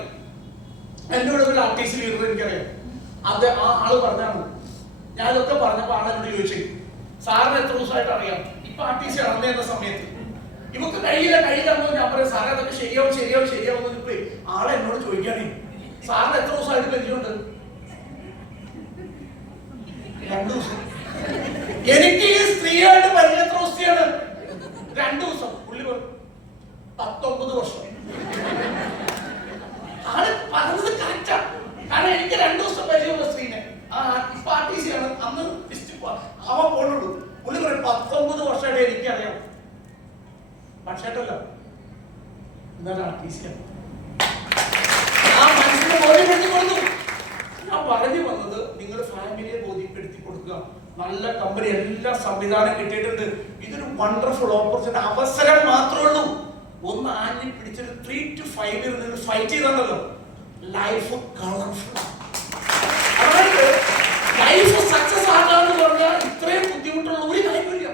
എന്നോട് ഒരു ആർട്ടിസ്റ്റ് ലീഡർ എനിക്കറിയാം. അത് ആ ആള് പറഞ്ഞാണ്. ഞാനതൊക്കെ പറഞ്ഞപ്പോൾ ആളെന്നോട് ചോദിച്ചു, സാറിന് എത്ര ദിവസമായിട്ട് അറിയാം? ഇപ്പൊ ആർട്ടിസ്റ്റ് ഇറങ്ങുന്ന എന്ന സമയത്ത് ഇവക്ക് കഴിയില്ല ഞാൻ പറയാം സാറേ അതൊക്കെ ശരിയാവും. ഇപ്പൊ ആളെ എന്നോട് ചോദിക്കാനേ സാറിന് എത്ര ദിവസമായിട്ട് പരിചയമുണ്ട്? 2 ദിവസം. എനിക്ക് ഈ സ്ത്രീയായിട്ട് പരിചയം എത്ര ദിവസമാണ്? 2 ദിവസം. പുള്ളി 19 വർഷം. ആള് പറഞ്ഞത് കറക്റ്റാ. കാരണം എനിക്ക് 2 ദിവസം പരിചയമുള്ള സ്ത്രീനെ ഇപ്പൊ ആർട്ടിസ്റ്റാണ്. അന്ന് അവൻ പോണുള്ളൂ. പുള്ളി പറയും 19 വർഷമായിട്ട് എനിക്കറിയാം. പക്ഷേട്ടല്ല എന്നാൽ ആർട്ടിസ്റ്റാണ്. ആ മനസ്സിനെ ബോധ്യപ്പെടുത്തി കൊടുത്തു. ഞാൻ പറഞ്ഞു വന്നത് നിങ്ങൾ ഫാമിലിയെ ബോധ്യപ്പെടുത്തി കൊടുക്കുക. നല്ല കമ്പനി, എല്ലാ സംവിധാനം കിട്ടിയിട്ടുണ്ട്. ഇതൊരു വണ്ടർഫുൾ ഓപ്പർച്യൂണിറ്റി, അവസരം മാത്രമേ ഉള്ളൂ. ഒന്ന് ആഞ്ഞി പിടിച്ചൊരു 3 to 5 ഇയർ നിങ്ങൾ ഫൈറ്റ് ചെയ്താണല്ലോ ലൈഫ് കളർഫുൾ. അതായത് ലൈഫ് സക്സസ് ആകാന്ന് പറഞ്ഞാൽ ഇത്രയും ബുദ്ധിമുട്ടുള്ള ഒരു കാര്യമില്ല.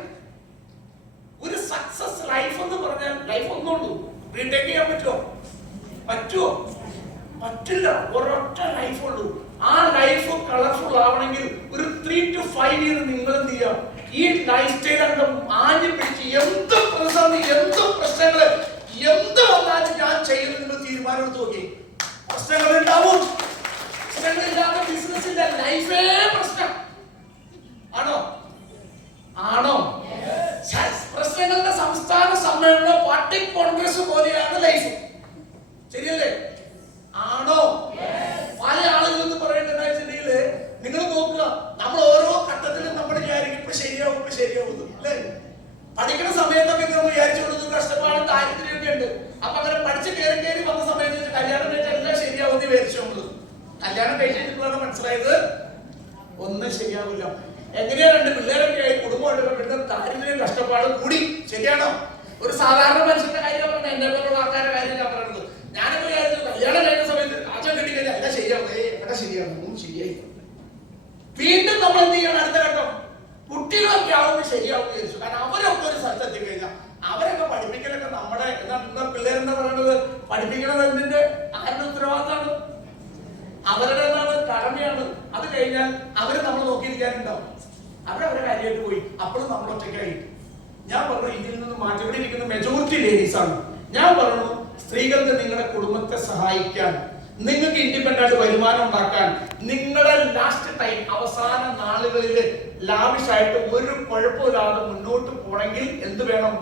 ഒരു സക്സസ് ലൈഫ് എന്ന് പറഞ്ഞാൽ ലൈഫ് ഒന്നുള്ളൂ. റീടേക്ക് ചെയ്യാൻ പറ്റുമോ? പറ്റില്ല. ഒരൊറ്റ ലൈഫ് ഉള്ളൂ. ആ ലൈഫ് കളർഫുൾ ആവണമെങ്കിൽ ഒരു 3 to 5 ഇയർ നിങ്ങൾ എന്ത് ചെയ്യാം? ഈ ലൈഫ് സ്റ്റൈൽ ആഞ്ഞു പിടിച്ച് എന്ത് പ്രതിസന്ധി, എന്ത് പ്രശ്നങ്ങൾ, എന്ത് വന്നാലും ഞാൻ ചെയ്യുന്ന തീരുമാനം എടുത്ത് നോക്കി. പ്രശ്നങ്ങൾ ഉണ്ടാവും. പ്രശ്നങ്ങളില്ലാത്ത ബിസിനസിന്റെ ലൈഫേ പ്രശ്നം ആണോ? പ്രശ്നങ്ങളുടെ സംസ്ഥാന സമ്മേളനം പാർട്ടി കോൺഗ്രസ് പോലെയാണ് ലൈഫ്. ശരിയല്ലേ? ആണോ? പല ആളുകൾ എന്ന് പറയുന്നുണ്ടെങ്കിൽ നിങ്ങൾ നോക്കുക, നമ്മൾ ഓരോ ഘട്ടത്തിലും നമ്മൾ വിചാരിക്കും ഇപ്പൊ ശരിയാവും അല്ലേ? പഠിക്കുന്ന സമയത്തൊക്കെ നമ്മൾ വിചാരിച്ചോളൂ കഷ്ടപ്പാടും ദാരിദ്ര്യമൊക്കെ ഉണ്ട്. അപ്പൊ അങ്ങനെ പഠിച്ച് കയറി വന്ന സമയത്ത് കല്യാണം കഴിച്ചാൽ എല്ലാം ശരിയാവുമെന്ന് വിചാരിച്ചോളൂ. കല്യാണം കഴിച്ചിട്ടുള്ളതാണ് മനസ്സിലായത് ഒന്നും ശരിയാവില്ല. എങ്ങനെയാ 2 പിള്ളേരൊക്കെ ആയി കുടുംബമായിട്ട് ദാരിദ്ര്യം കഷ്ടപ്പാടും കൂടി. ശരിയാണോ? ഒരു സാധാരണ മനുഷ്യന്റെ കാര്യം പറഞ്ഞത്, എന്നെ പോലുള്ള ആൾക്കാരുടെ കാര്യം ഞാൻ പറയുന്നത്. ഞാനൊക്കെ വിചാരിച്ചു കല്യാണം കഴിഞ്ഞ സമയത്ത് ആചാരം കിട്ടിക്കഴിഞ്ഞാൽ എല്ലാം ശരിയാവും. ശരിയായി. വീണ്ടും നമ്മൾ എന്ത് ചെയ്യണം? അടുത്ത ഘട്ടം കുട്ടികളൊക്കെ ആവുമ്പോൾ ശരിയാവും വിചാരിച്ചു. കാരണം അവരൊക്കെ ഒരു സ്ഥലത്ത് എത്തിക്കഴിഞ്ഞാൽ അവരൊക്കെ പഠിപ്പിക്കലൊക്കെ നമ്മുടെ എന്താ പിള്ളേരെന്താ പറയുന്നത്? പഠിപ്പിക്കണത് എന്തിന്റെ ആരുടെ ഉത്തരവാദിത്തമാണ്? അവരുടെ കടമയാണ്. അത് കഴിഞ്ഞാൽ അവര് നമ്മൾ നോക്കിയിരിക്കാനുണ്ടാവും. അവരവരുടെ കാര്യമായിട്ട് പോയി. അപ്പോഴും നമ്മൾ ഒറ്റയ്ക്കായി. ഞാൻ പറഞ്ഞു ഇതിൽ നിന്ന് മാറ്റി. ഇവിടെ ഇരിക്കുന്ന മെജോറിറ്റി ലേഡീസ് ആണ്. ഞാൻ പറഞ്ഞു സ്ത്രീകൾക്ക് നിങ്ങളുടെ കുടുംബത്തെ സഹായിക്കാൻ, നിങ്ങൾക്ക് ഇൻഡിപെൻഡന്റ് ആയിട്ട് വരുമാനം ഉണ്ടാക്കാൻ, നിങ്ങളുടെ ലാസ്റ്റ് ടൈം അവസാന നാളുകളിൽ ലാവിഷായിട്ട് ഒരു കുഴപ്പമില്ലാതെ മുന്നോട്ട് പോണെങ്കിൽ എന്ത് വേണം?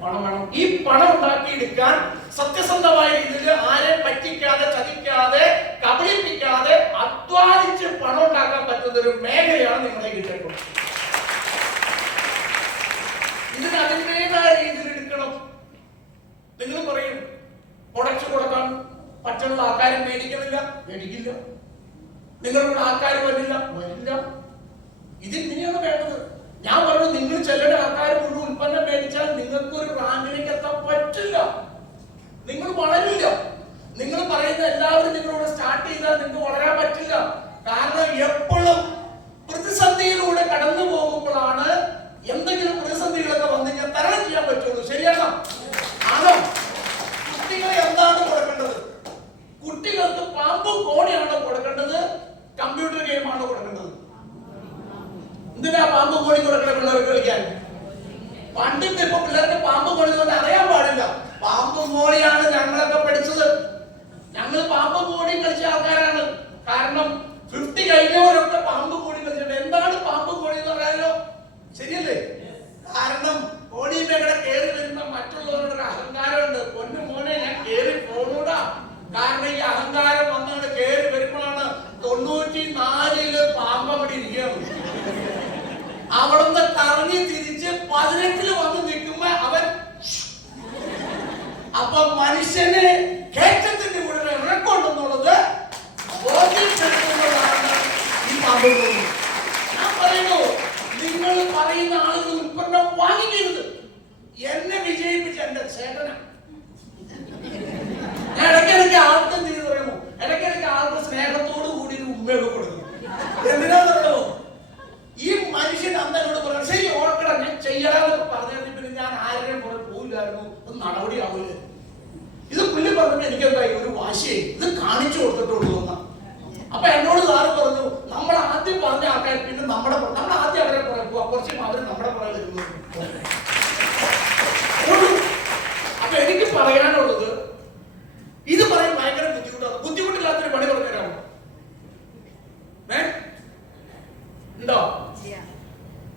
പണം വേണം. ഈ പണം ഉണ്ടാക്കിയെടുക്കാൻ സത്യസന്ധമായ രീതിയിൽ ആരെയും പറ്റിക്കാതെ, ചതിക്കാതെ, കബളിപ്പിക്കാതെ അധ്വാനിച്ച് പണം ഉണ്ടാക്കാൻ പറ്റുന്ന ഒരു മേഖലയാണ് നിങ്ങളെ കിട്ടുന്നത്. ഇതിന് അതിൻ്റെതായ രീതിയിൽ എടുക്കണം. നിങ്ങൾ പറയും പ്രൊഡക്റ്റ് കൊടുക്കാൻ പറ്റുന്ന ആൾക്കാരും മേടിക്കില്ല. നിങ്ങളുടെ ആൾക്കാർ വരില്ല. ഇതിങ്ങനെയാണ് വേണ്ടത്. ഞാൻ പറഞ്ഞു നിങ്ങൾ ചെല്ലേണ്ട ആൾക്കാർ മുഴുവൻ ഉൽപ്പന്നം മേടിച്ചാൽ നിങ്ങൾക്ക് ഒരു റാങ്കിലേക്ക് എത്താൻ പറ്റില്ല. നിങ്ങൾ വളരില്ല. നിങ്ങൾ പറയുന്ന എല്ലാവരും നിങ്ങളോട് സ്റ്റാർട്ട് ചെയ്താൽ നിങ്ങൾക്ക് വളരാൻ പറ്റില്ല. കാരണം എപ്പോഴും പ്രതിസന്ധിയിലൂടെ കടന്നു പോകുമ്പോഴാണ് എന്തെങ്കിലും പ്രതിസന്ധികളൊക്കെ വന്നു കഴിഞ്ഞാൽ തരണം ചെയ്യാൻ പറ്റുള്ളൂ. ശരിയാണോ? കുട്ടികളെ എന്താണ് കൊടുക്കേണ്ടത്? കുട്ടികൾക്ക് പാമ്പും കോടിയാണോ കൊടുക്കേണ്ടത്? കമ്പ്യൂട്ടർ ഗെയിമാണോ കൊടുക്കേണ്ടത്? എന്തിനാ പാമ്പും കോടി കൊടുക്കണ പിള്ളേർക്ക് കളിക്കാൻ? പണ്ടിട്ട് ഇപ്പൊ പിള്ളേർക്ക് പാമ്പും കോടി അറിയാൻ പാടില്ല. പാമ്പും കോടിയാണ് ഞങ്ങളൊക്കെ പഠിച്ചത്. ഞങ്ങൾ പാമ്പും കോടിയും കളിച്ച ആൾക്കാരാണ്. കാരണം 50 കഴിഞ്ഞവരൊക്കെ പാമ്പും കോടി കളിച്ചിട്ടുണ്ട്. എന്താണ് പാമ്പും കോടി എന്ന് പറയാനോ? ശരിയല്ലേ? കാരണം കോടി മേഖല കയറി വരുമ്പോ മറ്റുള്ളവരുടെ അഹങ്കാരമുണ്ട്. പൊന്നു മോനെ ഞാൻ കയറി പോണൂടാ. കാരണം ഈ അഹങ്കാരം വന്നാണ് കയറി വരുമ്പോഴാണ് 94 പാമ്പടി ഇരിക്കുകയാണ്. അവിടുന്ന് കറങ്ങി തിരിച്ച് 18 വന്ന് നിൽക്കുമ്പോ അവൻ അപ്പൊ മനുഷ്യനെ കയറ്റത്തിന്റെ കൂടെ ഇറക്കൊണ്ടെന്നുള്ളത് ബോധ്യപ്പെടുത്തുന്നതാണ് ഈ പാമ്പ്. ഞാൻ പറയുന്നു നിങ്ങൾ പറയുന്ന ആളുകൾ ഉൽപ്പന്നം വാങ്ങിക്കരുത്. എന്നെ വിജയിപ്പിച്ച എന്റെ ചേട്ടന. ഞാൻ ഇടയ്ക്കിടയ്ക്ക് ആൾക്കും ചെയ്ത് പറയുമോ, ഇടയ്ക്കിടയ്ക്ക് ആൾക്ക് സ്നേഹത്തോടു കൂടി ഒരു ഉമ്മയൊക്കെ കൊടുക്കും. എന്തിനാണെന്നോ ഈ മനുഷ്യൻ അന്നോട് പറയാം ശരി ഓർക്കണം ഞാൻ ചെയ്യാതെന്നൊക്കെ പറഞ്ഞു. പിന്നെ ഞാൻ ആരുടെയും പുറത്ത് പോയില്ലായിരുന്നു. ഒന്ന് നടപടി ആവില്ല. ഇത് പുള്ളി പറഞ്ഞു കാണിച്ചു കൊടുത്തിട്ടുള്ളൂ എന്ന്. അപ്പൊ എന്നോട് സാറ് പറഞ്ഞു, നമ്മൾ ആദ്യം പറഞ്ഞ ആൾക്കാർ പിന്നെ നമ്മൾ ആദ്യം അവരെ പോവാ, കുറച്ചും അവർ നമ്മുടെ പുറകെ വരുന്നു. അപ്പൊ എനിക്ക് പറയാനുള്ളത്, ഇത് പറയാൻ ഭയങ്കര ബുദ്ധിമുട്ടാണ്. ബുദ്ധിമുട്ടില്ലാത്തൊരു പണി പറഞ്ഞുതരാമോ? ഉണ്ടോ?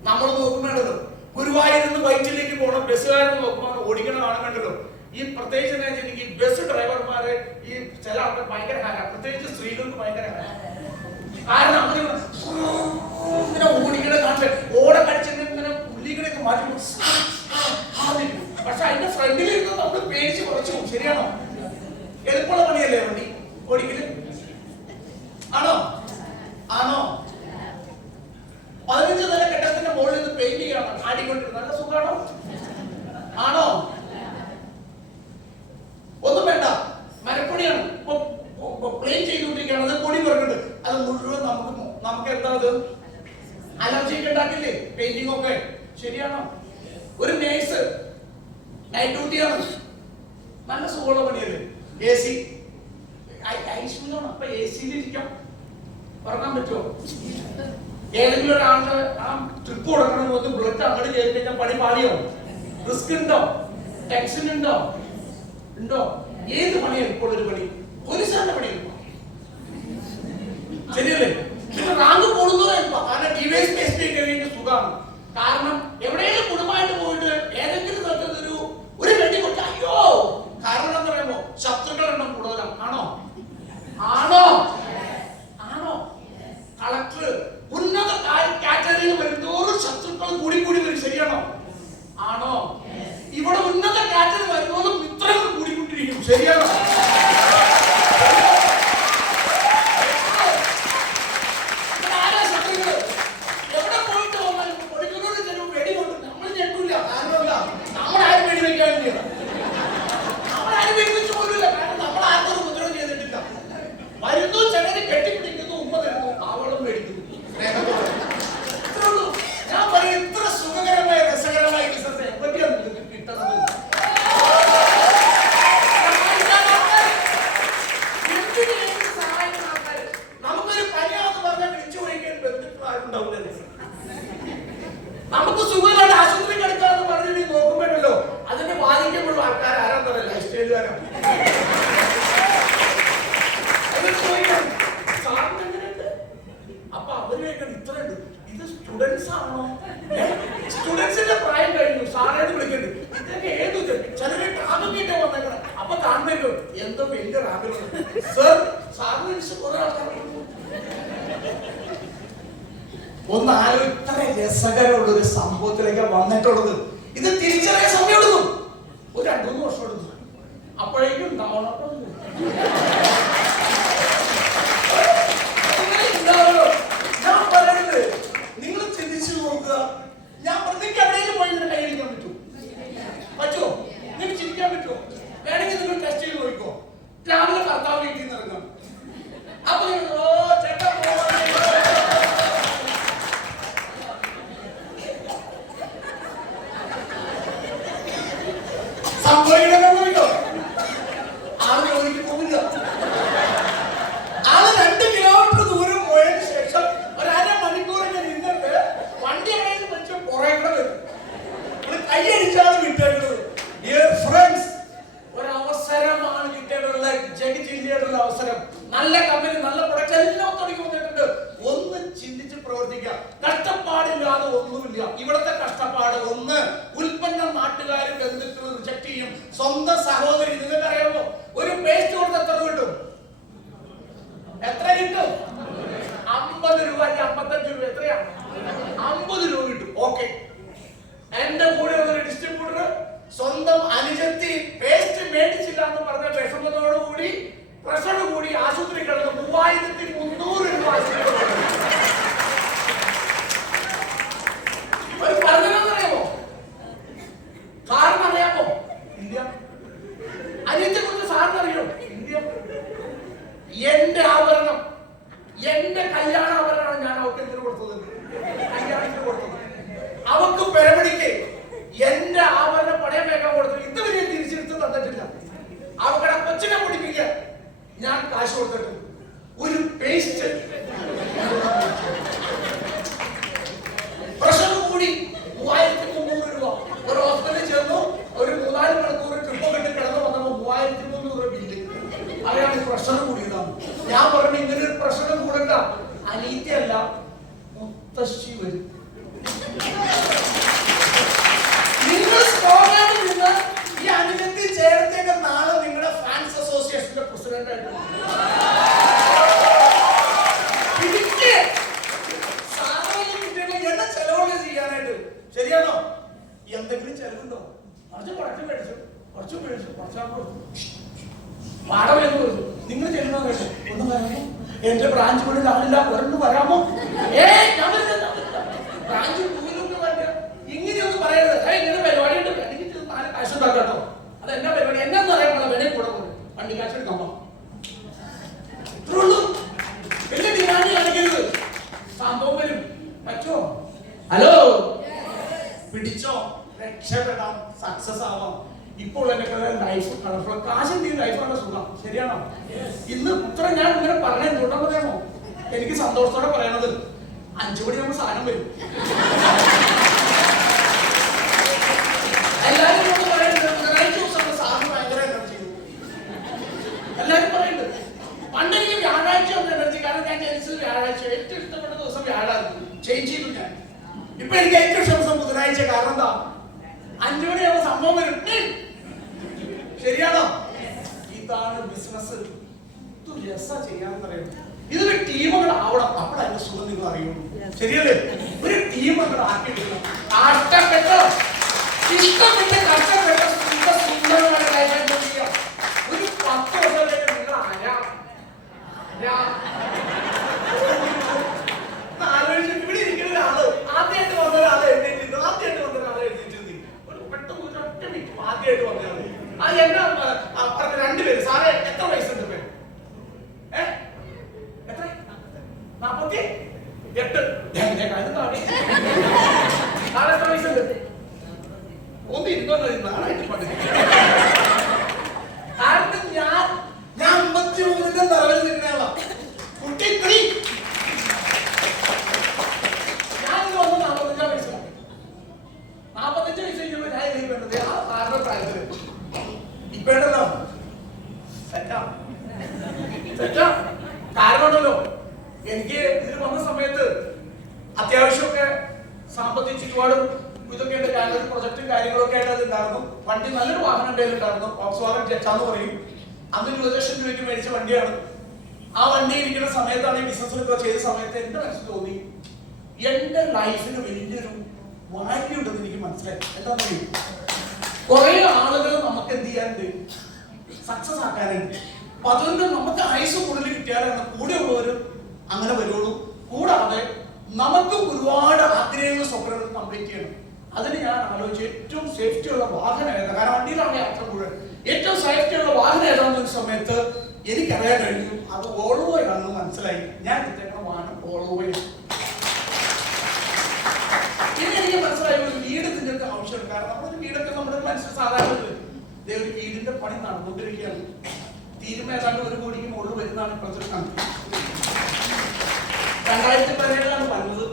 നമ്മൾ നോക്കുന്നുണ്ടല്ലോ, ഗുരുവായൂരിൽ നിന്ന് വൈറ്റിലേക്ക് പോകണം ബസ്സുകാരെന്ന് നോക്കുമ്പോൾ ഓടിക്കണം കാണുന്നുണ്ടല്ലോ. ഈ പ്രത്യേകിച്ച് എന്താ വെച്ചാൽ ഈ ബസ് ഡ്രൈവർമാര് ഈ ചില ആൾക്കാർ ഭയങ്കര ഹാര, പ്രത്യേകിച്ച് സ്ത്രീകൾക്ക് ഭയങ്കര ഹാര. കാരണം ഇങ്ങനെ ഓടിക്കണ കാണട്ടെ, ഓടെ കടിച്ചിട്ട് ഇങ്ങനെ പുള്ളികളെയൊക്കെ മാറ്റി. പക്ഷെ അതിന്റെ ഫ്രണ്ടിൽ ഇരുന്ന് നമ്മൾ പേടിച്ച് കുറച്ചു. ശരിയാണോ? എളുപ്പമുള്ള പണിയല്ലേ വണ്ടി ഓടിക്കല്? ആണോ? ആണോ? 15 നില കെട്ടിടത്തിന്റെ മുകളിൽ നിന്ന് പെയിന്റിംഗ് ആണ് ആടിക്കൊണ്ടിരുന്നത്. നല്ല സുഖാണോ? ആണോ? ഒന്നും വേണ്ട, മരപ്പൊടിയാണ് പ്ലെയിൻ ചെയ്തുകൊണ്ടിരിക്കുകയാണ്. അത് പൊടി പറഞ്ഞിട്ട് അത് മുഴുവൻ നമുക്ക് എന്താ അത് അലർജി ഒക്കെ ഉണ്ടാക്കില്ലേ പെയിന്റിംഗ് ഒക്കെ. ശരിയാണോ? ഒരു നേഴ്സ് നൈറ്റ് ഡ്യൂട്ടിയാണ്, നല്ല സുഖമുള്ള പണിയല്ലേ? AC ഐശ്വര്യാണ്. അപ്പൊ AC-യിൽ ഇരിക്കാം, ഉറങ്ങാൻ പറ്റുമോ? ഏതെങ്കിലും ഒരാളുടെ ആ ട്രിപ്പ് കൊടുക്കണമെന്ന് ബ്ലഡ് അങ്ങോട്ട് കയറി കഴിഞ്ഞാൽ പണി പാളിയോ? റിസ്ക് ഉണ്ടോ? ടെൻഷൻ ഉണ്ടോ? ഉണ്ടോ? ഏത് പണിയാണ് ഇപ്പോൾ ഒരു പണി? പോലീസുകാരുടെ പണി ശരിയല്ലേ? പിന്നെ റാങ്ക് കൂടുന്നതോ ഇപ്പൊ, കാരണം ഡിവൈഎസ്പി SP കഴിഞ്ഞ സുഖമാണ്. കാരണം എവിടെയെങ്കിലും കുടുംബമായിട്ട് പോയിട്ട് ഏതെങ്കിലും സ്ഥലത്ത് ഒരു വെടി കൊടുത്ത അയ്യോ, കാരണം എന്താ പറയുമ്പോ ശത്രുക്കളുടെ എണ്ണം കൂടുതലാണ്. ആണോ? ആണോ? ആണോ? കളക്ടർ ഉന്നത കാറ്റഗറിയിൽ വരുന്നോറും ശത്രുക്കൾ കൂടി കൂടി വരും. ശരിയാണോ? ആണോ? ഇവിടെ ഉന്നത കാറ്റഗറി വരുന്നോറും മിത്രങ്ങൾ കൂടിക്കൊണ്ടിരിക്കും. ശരിയാണോ? എവിടെ പോയിട്ട് വന്നാലും കൊടുക്കുന്നോട് ചിലപ്പോൾ വെടി കൊണ്ട് നമ്മൾ ഞെട്ടില്ല. കാരണം എന്താ? നമ്മളാരും വെടി വെക്കാനില്ല, നമ്മളാരും വെടിവെച്ച് പോലില്ല. കാരണം നമ്മൾ ആർക്കും ഉപദ്രവം ചെയ്തിട്ടില്ല. വരുന്നു, ചിലര് കെട്ടിപ്പിടിക്കുന്നു, ഉമ്മ തരുന്നു, അവളും മേടിക്കുന്നു. ഞാൻ പറയും, ഇത്ര സുഖകരമായ രസകരമായ ബിസിനസ് എവിടെയാണ് നിങ്ങൾക്ക് കിട്ടുന്നത്? സഹായിക്കുന്ന ആൾക്കാർ. നമുക്കൊരു പനിയാന്ന് പറഞ്ഞാൽ വിളിച്ചു പോയിക്കാൻ ബന്ധുക്കളായിട്ടുണ്ടാവില്ല. നമുക്ക് സുഖമില്ലാണ്ട് ആശുപത്രി കിടക്കാന്ന് പറഞ്ഞിട്ട് നോക്കുമ്പോഴല്ലോ അതിന്റെ ബാധിക്കപ്പെടും ആൾക്കാർ. ആരാന്ന് പറയില്ല, ലൈഫ് സ്റ്റൈലുകാരാണ്. അപ്പൊ അവര് കേൾക്കണം ഇത്രയുണ്ട്, ഇത് സ്റ്റുഡൻസ് ആണോ? സ്റ്റുഡൻസിന്റെ പ്രായം കഴിഞ്ഞു, സാറേന്ന് വിളിക്കണ്ട്. ഇതൊക്കെ ഏത് ചിലര് ടാഗൊക്കെ വന്നേക്കണം. അപ്പൊ കാണുമ്പോ എന്തോ വലിയ റാഗുകളുണ്ട്. സർ സാറിന് കുറെ ആൾക്കാർ ഒന്ന് ഇത്ര രസകരമുള്ള ഒരു സംഭവത്തിലേക്ക് വന്നിട്ടുള്ളത്. ഇത് തിരിച്ചറിയാൻ സമയം എടുക്കും, ഒരു 2-3 വർഷം എടുക്കും. അപ്പോഴേക്കും ഞാൻ പറയുന്നത് നിങ്ങൾ ചിന്തിച്ചു നോക്കുക. ഞാൻ നിങ്ങൾക്ക് എവിടെയെങ്കിലും പോയി നിന്റെ കൈയടിക്കാൻ പറ്റുമോ? നിങ്ങൾക്ക് ചിരിക്കാൻ പറ്റുമോ? വേണമെങ്കിൽ നിങ്ങൾ ടെസ്റ്റ് ചെയ്ത് നോക്കിക്കോ. രാവിലെ ഭർത്താവ് വീട്ടിൽ നിന്ന് ഇറങ്ങാം. അപ്പൊ ചേട്ടാ സംഭവിക്കോ? ആള് ജോലിക്ക് പോകില്ല. ആള് 2 കിലോമീറ്റർ ദൂരം പോയതിനു ശേഷം ഒരു 1/2 മണിക്കൂറൊക്കെ നിന്നിട്ട് വണ്ടി എവിടെയെങ്കിലും വെച്ച് പുറകെ വരും. കൈയടിച്ചാണ് വിട്ടേക്കുന്നത്. ഡിയർ ഫ്രണ്ട്സ്, ഒരു അവസരമാണ് കിട്ടേണ്ടത്. ജഗിച്ചിട്ടുള്ള അവസരം. നല്ല കമ്പനി, നല്ല പ്രൊഡക്റ്റ് എല്ലാം തുടങ്ങി വന്നിട്ടുണ്ട്. ഒന്ന് ചിന്തിച്ച് പ്രവർത്തിക്കുക. കഷ്ടപ്പാടില്ലാതെ ഒന്നുമില്ല. ഇവിടുത്തെ കഷ്ടപ്പാട് ഒന്ന്, ഉൽപ്പന്നം നാട്ടുകാരും ബന്ധുക്കളും റിജക്ട് ചെയ്യും. സ്വന്തം സഹോദരി, നിങ്ങൾക്ക് അറിയാമോ ഒരു പേസ്റ്റ് കൊടുത്ത് എത്ര കിട്ടും? എത്ര കിട്ടും? 50 രൂപ, 55 രൂപ. എത്രയാ? 50 രൂപ കിട്ടും. ഓക്കെ, എന്റെ കൂടെ ഒരു ഡിസ്ട്രിബ്യൂട്ടർ സ്വന്തം അനുജത്തി പേസ്റ്റ് മേടിച്ചില്ല എന്ന് പറഞ്ഞ വിഷമത്തോടുകൂടി പ്രഷർ കൂടി ആശുപത്രി കിടന്നു. 3300 രൂപ പറഞ്ഞറിയാമോ? സാറിന് അറിയാമോ? ഇല്ല. അനിയത്തെ കുറിച്ച് സാറിന് അറിയോ? ഇല്ല. എന്റെ ആഭരണം, എന്റെ കല്യാണ ആഭരണമാണ് ഞാൻ അവർക്ക് എന്തിനു കൊടുത്തത്? കല്യാണത്തിന് കൊടുത്തത്. അവക്ക് പെരപടിക്ക് എന്റെ ആഭരണം പണയം വെക്കാൻ കൊടുത്തത് ഇതുവരെ തിരിച്ചെടുത്ത് തന്നിട്ടില്ല. അവക്കടെ കൊച്ചിനെ പൊടിപ്പിക്കാൻ ഞാൻ കാശ് കൊടുത്തിട്ട് ഒരു പേസ്റ്റ് പ്രഷർ കൂടി 3300 രൂപ. ഒരു ഹോസ്പിറ്റലിൽ ചേർന്നു, ഒരു 3-4 മണിക്കൂർ ട്രിപ്പ് കെട്ടി കിടന്നു വന്നപ്പോ 3300 രൂപ ബില്ല്. അയാൾ പ്രഷർ കൂടിയതാണ്. ഞാൻ പറഞ്ഞു ഇങ്ങനെ ഒരു പ്രഷർ കൂടണ്ട, അനീതിയല്ല മുത്തശ്ശി വരും. നിങ്ങൾ സ്ട്രോങ് ആണ്. നിങ്ങൾ ഈ അനുജത്തി ചേർത്തേക്ക് നാളെ നിങ്ങളുടെ ഫാൻസ് അസോസിയേഷന്റെ പ്രസിഡന്റ് ആയിട്ട് എന്നെ ചെലവുകൾ ചെയ്യാനായിട്ട്. ശരിയാണോ? എന്തെങ്കിലും ചെലവുണ്ടോ? കുറച്ച് മേടിച്ചു, കുറച്ചാകുമ്പോൾ പാടം എന്ന് കൊടുത്തു. നിങ്ങൾ ചെല്ലുന്ന ഒന്ന് വരാമോ? എന്റെ ബ്രാഞ്ച് കൊണ്ട് കാണില്ല, ഒരെണ്ണം വരാമോ? ബ്രാഞ്ച് ടൂലൊന്നും വേണ്ട. ഇങ്ങനെയൊന്നും പറയരുത്. ഇങ്ങനെ പരിപാടി ഉണ്ട്, എനിക്ക് 4 കാശ് ഉണ്ടാക്കാം കേട്ടോ. അത് എന്നാ പരിപാടി? എന്നാന്ന് പറയാൻ വേണേ കൂടെ കൊണ്ട് വണ്ടി കാശ് എടുക്കാൻ ഇത്രയുള്ളൂ. വലിയ ഡിമാൻഡ് കാണിക്കരുത്. സംഭവം വരും. പറ്റുമോ? ഹലോ, പിടിച്ചോ, രക്ഷപ്പെടാം, സക്സസ് ആവാം. ഇപ്പോൾ എന്റെ ലൈഫ് കളർഫുൾ. കാശിന്റെ ലൈഫാണ് സുഖം. ശരിയാണോ? ഇന്ന് ഇത്ര ഞാൻ ഇങ്ങനെ പറഞ്ഞ എന്തുകൊണ്ടാ പറയാമോ? എനിക്ക് സന്തോഷത്തോടെ പറയണത് 5 മണിയാകുമ്പോൾ സാധനം വരും. എല്ലാരും പറയുന്നത് സാധനം ഭയങ്കര എനർജി. എല്ലാരും പറയുന്നുണ്ട്. പണ്ട് എനിക്ക് വ്യാഴാഴ്ച ഒന്ന് എനർജി, കാരണം ഞാൻ ജനിച്ചത് വ്യാഴാഴ്ച. ഏറ്റവും ഇഷ്ടപ്പെട്ട ദിവസം വ്യാഴാഴ്ച. ചേഞ്ച് ചെയ്തു ഞാൻ. ഇപ്പൊ എനിക്ക് ഏറ്റവും ഇഷ്ടം ദിവസം ബുധനാഴ്ച. കാരണം എന്താ? 5 മണിയാകുമ്പോൾ സംഭവം വരും. ശരിയാണോ? ഇതാണ് ബിസിനസ്. രസ ചെയ്യാന്ന് പറയുന്നത്. ഇതൊരു ടീമുകൾ ആവണം. അപ്പോൾ അതിന്റെ സുഖം നിങ്ങൾ അറിയുള്ളൂ. ശരിയല്ലേ? ഒരു ടീം അങ്ങോട്ട് ആക്കിയെടുക്കണം. കഷ്ടപ്പെട്ടോ, ഇഷ്ടപ്പെട്ട് കഷ്ടപ്പെട്ട് സുന്ദരമായ കാര്യം ചെയ്യാം. ഒരു 10 വർഷത്തേക്ക് നിങ്ങൾ ആലോചിച്ചു. ഇവിടെ ഇരിക്കുന്ന ഒരാള് ആദ്യമായിട്ട് വന്ന ഒരാളെ എഴുന്നേറ്റിരുന്നു. ആദ്യമായിട്ട് വന്ന ഒരാളെ എഴുന്നേറ്റിരുന്നു. പെട്ടെന്ന് ഒരു ഒറ്റ മിനിറ്റ് ആദ്യമായിട്ട് വന്നതാണ്. ആ എന്നാ പറഞ്ഞ 2 പേര്. സാറേ എത്ര വയസ്സുണ്ട്? എത്ര? 48. സാറേ എത്ര വയസ്സുണ്ട്? ഒന്ന് ഇരുന്നോണ്ട് നാളായിട്ട് പഠിക്കും. കാരണം ഞാൻ 53ന്റെ നിറവിൽ നിൽക്കുന്നയാളാ. കുട്ടി ക്രീ. ഞാൻ വന്ന് 45 വയസ്സിലാണ്. 45 വയസ്സ് കഴിഞ്ഞപ്പോൾ ഞാൻ ഇതിൽ വേണ്ടത് ആ സാറിന്റെ പ്രായത്തില് ഇപ്പേണ്ടല്ലോ സെറ്റാ. കാരണമുണ്ടല്ലോ, എനിക്ക് ഇതിൽ വന്ന സമയത്ത് അത്യാവശ്യമൊക്കെ സാമ്പത്തിക ചുറ്റുപാടും ഇതൊക്കെ ഉണ്ട്. ഞാനൊരു പ്രൊജക്റ്റും കാര്യങ്ങളൊക്കെ ആയിട്ട് അത് ഉണ്ടായിരുന്നു. വണ്ടി നല്ലൊരു വാഹനം ഉണ്ടായിരുന്നു. വോക്സ്വാഗൺ ജെറ്റ് എന്ന് പറയും. അന്ന് 20 ലക്ഷം രൂപയ്ക്ക് മേടിച്ച വണ്ടിയാണ്. ആ വണ്ടി ഇരിക്കുന്ന സമയത്താണ് ഈ ബിസിനസ്സിലൊക്കെ ചെയ്ത സമയത്ത് എന്റെ മനസ്സിൽ തോന്നി, എന്റെ ലൈഫിന് വലിയൊരു വാല്യൂ ഉണ്ടെന്ന് എനിക്ക് മനസ്സിലായി. എന്താ പറയും, കുറെ ആളുകൾ നമുക്ക് എന്ത് ചെയ്യാനുണ്ട്, സക്സസ് ആക്കാനുണ്ട്. അപ്പൊ അതുകൊണ്ട് നമുക്ക് ആയുസ് കൂടുതൽ കിട്ടിയാലാണ് കൂടെയുള്ളവരും അങ്ങനെ വരുള്ളൂ. കൂടാതെ നമുക്ക് ഒരുപാട് ആഗ്രഹങ്ങളും സ്വപ്നങ്ങളും കംപ്ലീറ്റ് ചെയ്യണം. അതിന് ഞാൻ ആലോചിച്ച് ഏറ്റവും സേഫ്റ്റി ഉള്ള വാഹനം ഏതാ, കാരണം വണ്ടിയിലാണ് യാത്ര മുഴുവൻ. ഏറ്റവും സേഫ്റ്റി ഉള്ള വാഹനം ഏതാണെന്ന ഒരു സമയത്ത് എനിക്കറിയാൻ കഴിഞ്ഞു, അത് വോൾവോയാണെന്ന് മനസ്സിലായി. ഞാൻ എടുത്തേക്കുന്ന വാഹനം വോൾവോയാണ്. ഇനി എനിക്ക് മനസ്സിലായി ഒരു വീട് നിങ്ങൾക്ക് ആവശ്യമുണ്ട്. കാരണം നമ്മളൊരു വീടൊക്കെ നമ്മുടെ മനസ്സിൽ സാധാരണ ഒരു വീടിന്റെ പണി നടന്നുകൊണ്ടിരിക്കുകയാണ്. തീരുമാനം ഏതാണ്ട് 1 കോടിക്ക് മുകളിൽ വരുന്നതാണ് ഇപ്പോഴത്തെ കണക്ക്. 2017 വന്നത്.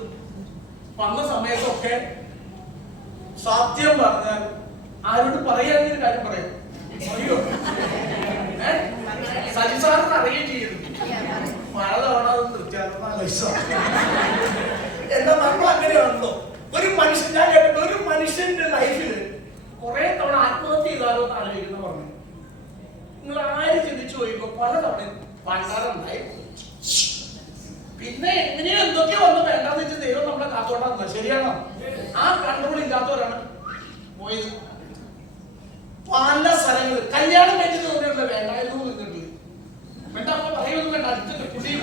വന്ന സമയത്തൊക്കെ സത്യം പറഞ്ഞാൽ ആരോട് പറയാനൊരു കാര്യം പറയാം, അറിയോ? സജിസാറിന് അറിയുകയും ചെയ്യുന്നു. പലതവണ അത് നിർത്തിയാലോ എന്താ നമ്മൾ അങ്ങനെയാണല്ലോ. ഒരു മനുഷ്യൻ, ഞാൻ കേട്ടിട്ട് ഒരു മനുഷ്യന്റെ ലൈഫിൽ കുറെ തവണ ആത്മഹത്യ ചെയ്താലോ എന്ന് ആലോചിക്കുന്ന പറഞ്ഞു. നിങ്ങൾ ആര് ചിന്തിച്ചു പോയിപ്പോ പലതവണ പണ്ടാറുണ്ടായി. പിന്നെ എങ്ങനെയോ എന്തൊക്കെയോ വന്ന് വേണ്ടാന്ന് വെച്ച് ദൈവം നമ്മളെ കാത്തോണ്ടാ. ശരിയാണോ? ആ കൺട്രോൾ ഇല്ലാത്തവരാണ് പോയത്. പല സ്ഥലങ്ങൾ കല്യാണം കഴിച്ചത് തോന്നിയിട്ടില്ല, വേണ്ടായിരുന്നു നിന്നിട്ടില്ല. വേണ്ട അപ്പൊ പറയുമൊന്നും വേണ്ട, അടുത്ത് പ്രശ്നം.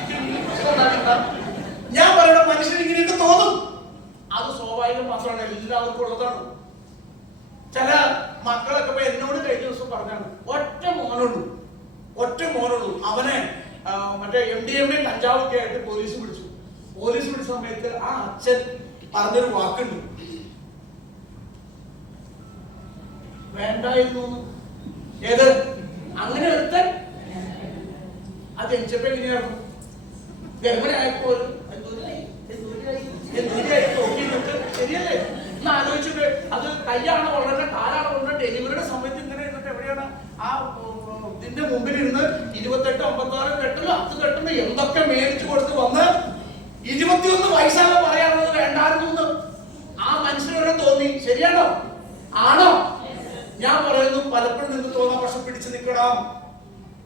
ഞാൻ പറയണ മനുഷ്യൻ ഇങ്ങനെയൊക്കെ തോന്നും. അത് സ്വാഭാവികം മാത്രമാണ്, എല്ലാവർക്കും ഉള്ളതാണ്. ചില മക്കളൊക്കെ ഇപ്പൊ എന്നോട് കഴിഞ്ഞ ദിവസം പറഞ്ഞാണ്, ഒറ്റ മോനുള്ളൂ. അവനെ മറ്റേ MDMA കഞ്ചാവൊക്കെ ആയിട്ട് പോലീസ് പിടിച്ചു. പോലീസ് പിടിച്ച സമയത്ത് ആ അച്ഛൻ പറഞ്ഞൊരു വാക്കുണ്ട്, വേണ്ടായിരുന്നു. ഏത് അങ്ങനെ ഒരുത്തൻ അത് ജനിച്ചപ്പോ എങ്ങനെയായിരുന്നു? ഗർഭിണിയായപ്പോൾ ശരിയല്ലേ? ഒന്ന് ആലോചിച്ചിട്ട് അത് കൈയാണ് വളരെ കാലാണ് വളരെ ഡെലിവറിയുടെ സമയത്ത് ഇങ്ങനെ ഇരുന്നിട്ട് എവിടെയാണ് ആ ഇതിന്റെ മുമ്പിൽ ഇരുന്ന് 28, 56 കെട്ടില് 10 കെട്ടില് എന്തൊക്കെ മേടിച്ചു കൊടുത്ത് വന്ന് 21 വയസ്സാണ് പറയാനുള്ളത് വേണ്ടായിരുന്നു ആ മനുഷ്യനോട് തോന്നി. ശരിയാണോ? ആണോ? ഞാൻ പറയുന്നു പലപ്പോഴും നിങ്ങൾക്ക് തോന്നാം, പക്ഷെ പിടിച്ചു നിൽക്കണം.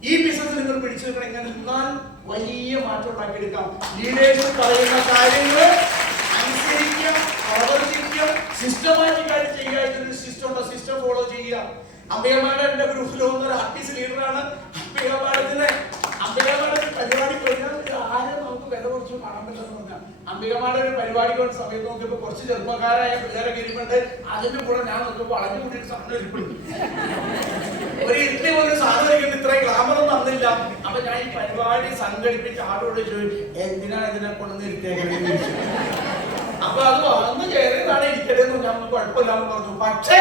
ഈ ബിസിനസ് നിങ്ങൾ പിടിച്ചു നിൽക്കണം. ഇങ്ങനെ നിന്നാൽ വലിയ മാറ്റം ഉണ്ടാക്കിയെടുക്കാം. ലീഡേഴ്സ് പറയുന്ന കാര്യങ്ങൾ അനുസരിക്കുക, പ്രവർത്തിക്കുക, സിസ്റ്റമാറ്റിക് ആയിട്ട് ചെയ്യുക. ഇതിനൊരു സിസ്റ്റം ഉണ്ടോ? സിസ്റ്റം ഫോളോ ചെയ്യുക. അംബികമാരുടെ എന്റെ ഗ്രൂപ്പിൽ വന്ന ഒരു ആർട്ടിസ്റ്റ് ലീഡറാണ്. അംബികമാടത്തിന് പരിപാടി കഴിഞ്ഞാൽ ആരും നമുക്ക് വില കുറച്ച് കാണാൻ പറ്റില്ലെന്ന് പറഞ്ഞാൽ അംബികമാരുടെ ഒരു പരിപാടിക്ക് വന്ന സമയത്ത് നോക്കിയപ്പോ കുറച്ച് ചെറുപ്പക്കാരായ പിള്ളേരൊക്കെ ഇരിപ്പുണ്ട്. അതിന്റെ കൂടെ ഞാൻ നോക്കിയപ്പോൾ വളഞ്ഞു കൂട്ടിയിട്ട് സാധനം ഇരിപ്പുണ്ട്. ഒരു ഇഡ്ഡലി പോലും സാധനം ഇരിക്കുന്നത് ഇത്രയും ഗ്ലാമറൊന്നും തന്നില്ല. അപ്പൊ ഞാൻ ഈ പരിപാടി സംഘടിപ്പിച്ച ആളോട് ചോദിച്ചു, എന്തിനാ ഇതിനെ കൊണ്ടുവന്ന് ഇരുത്തേക്കണെന്ന് ചോദിച്ചു. അപ്പൊ അത് വന്ന് കയറിയതാണ് ഇരിക്കട്ടെ എന്ന് ഞാൻ കുഴപ്പമില്ലാന്ന് പറഞ്ഞു. പക്ഷേ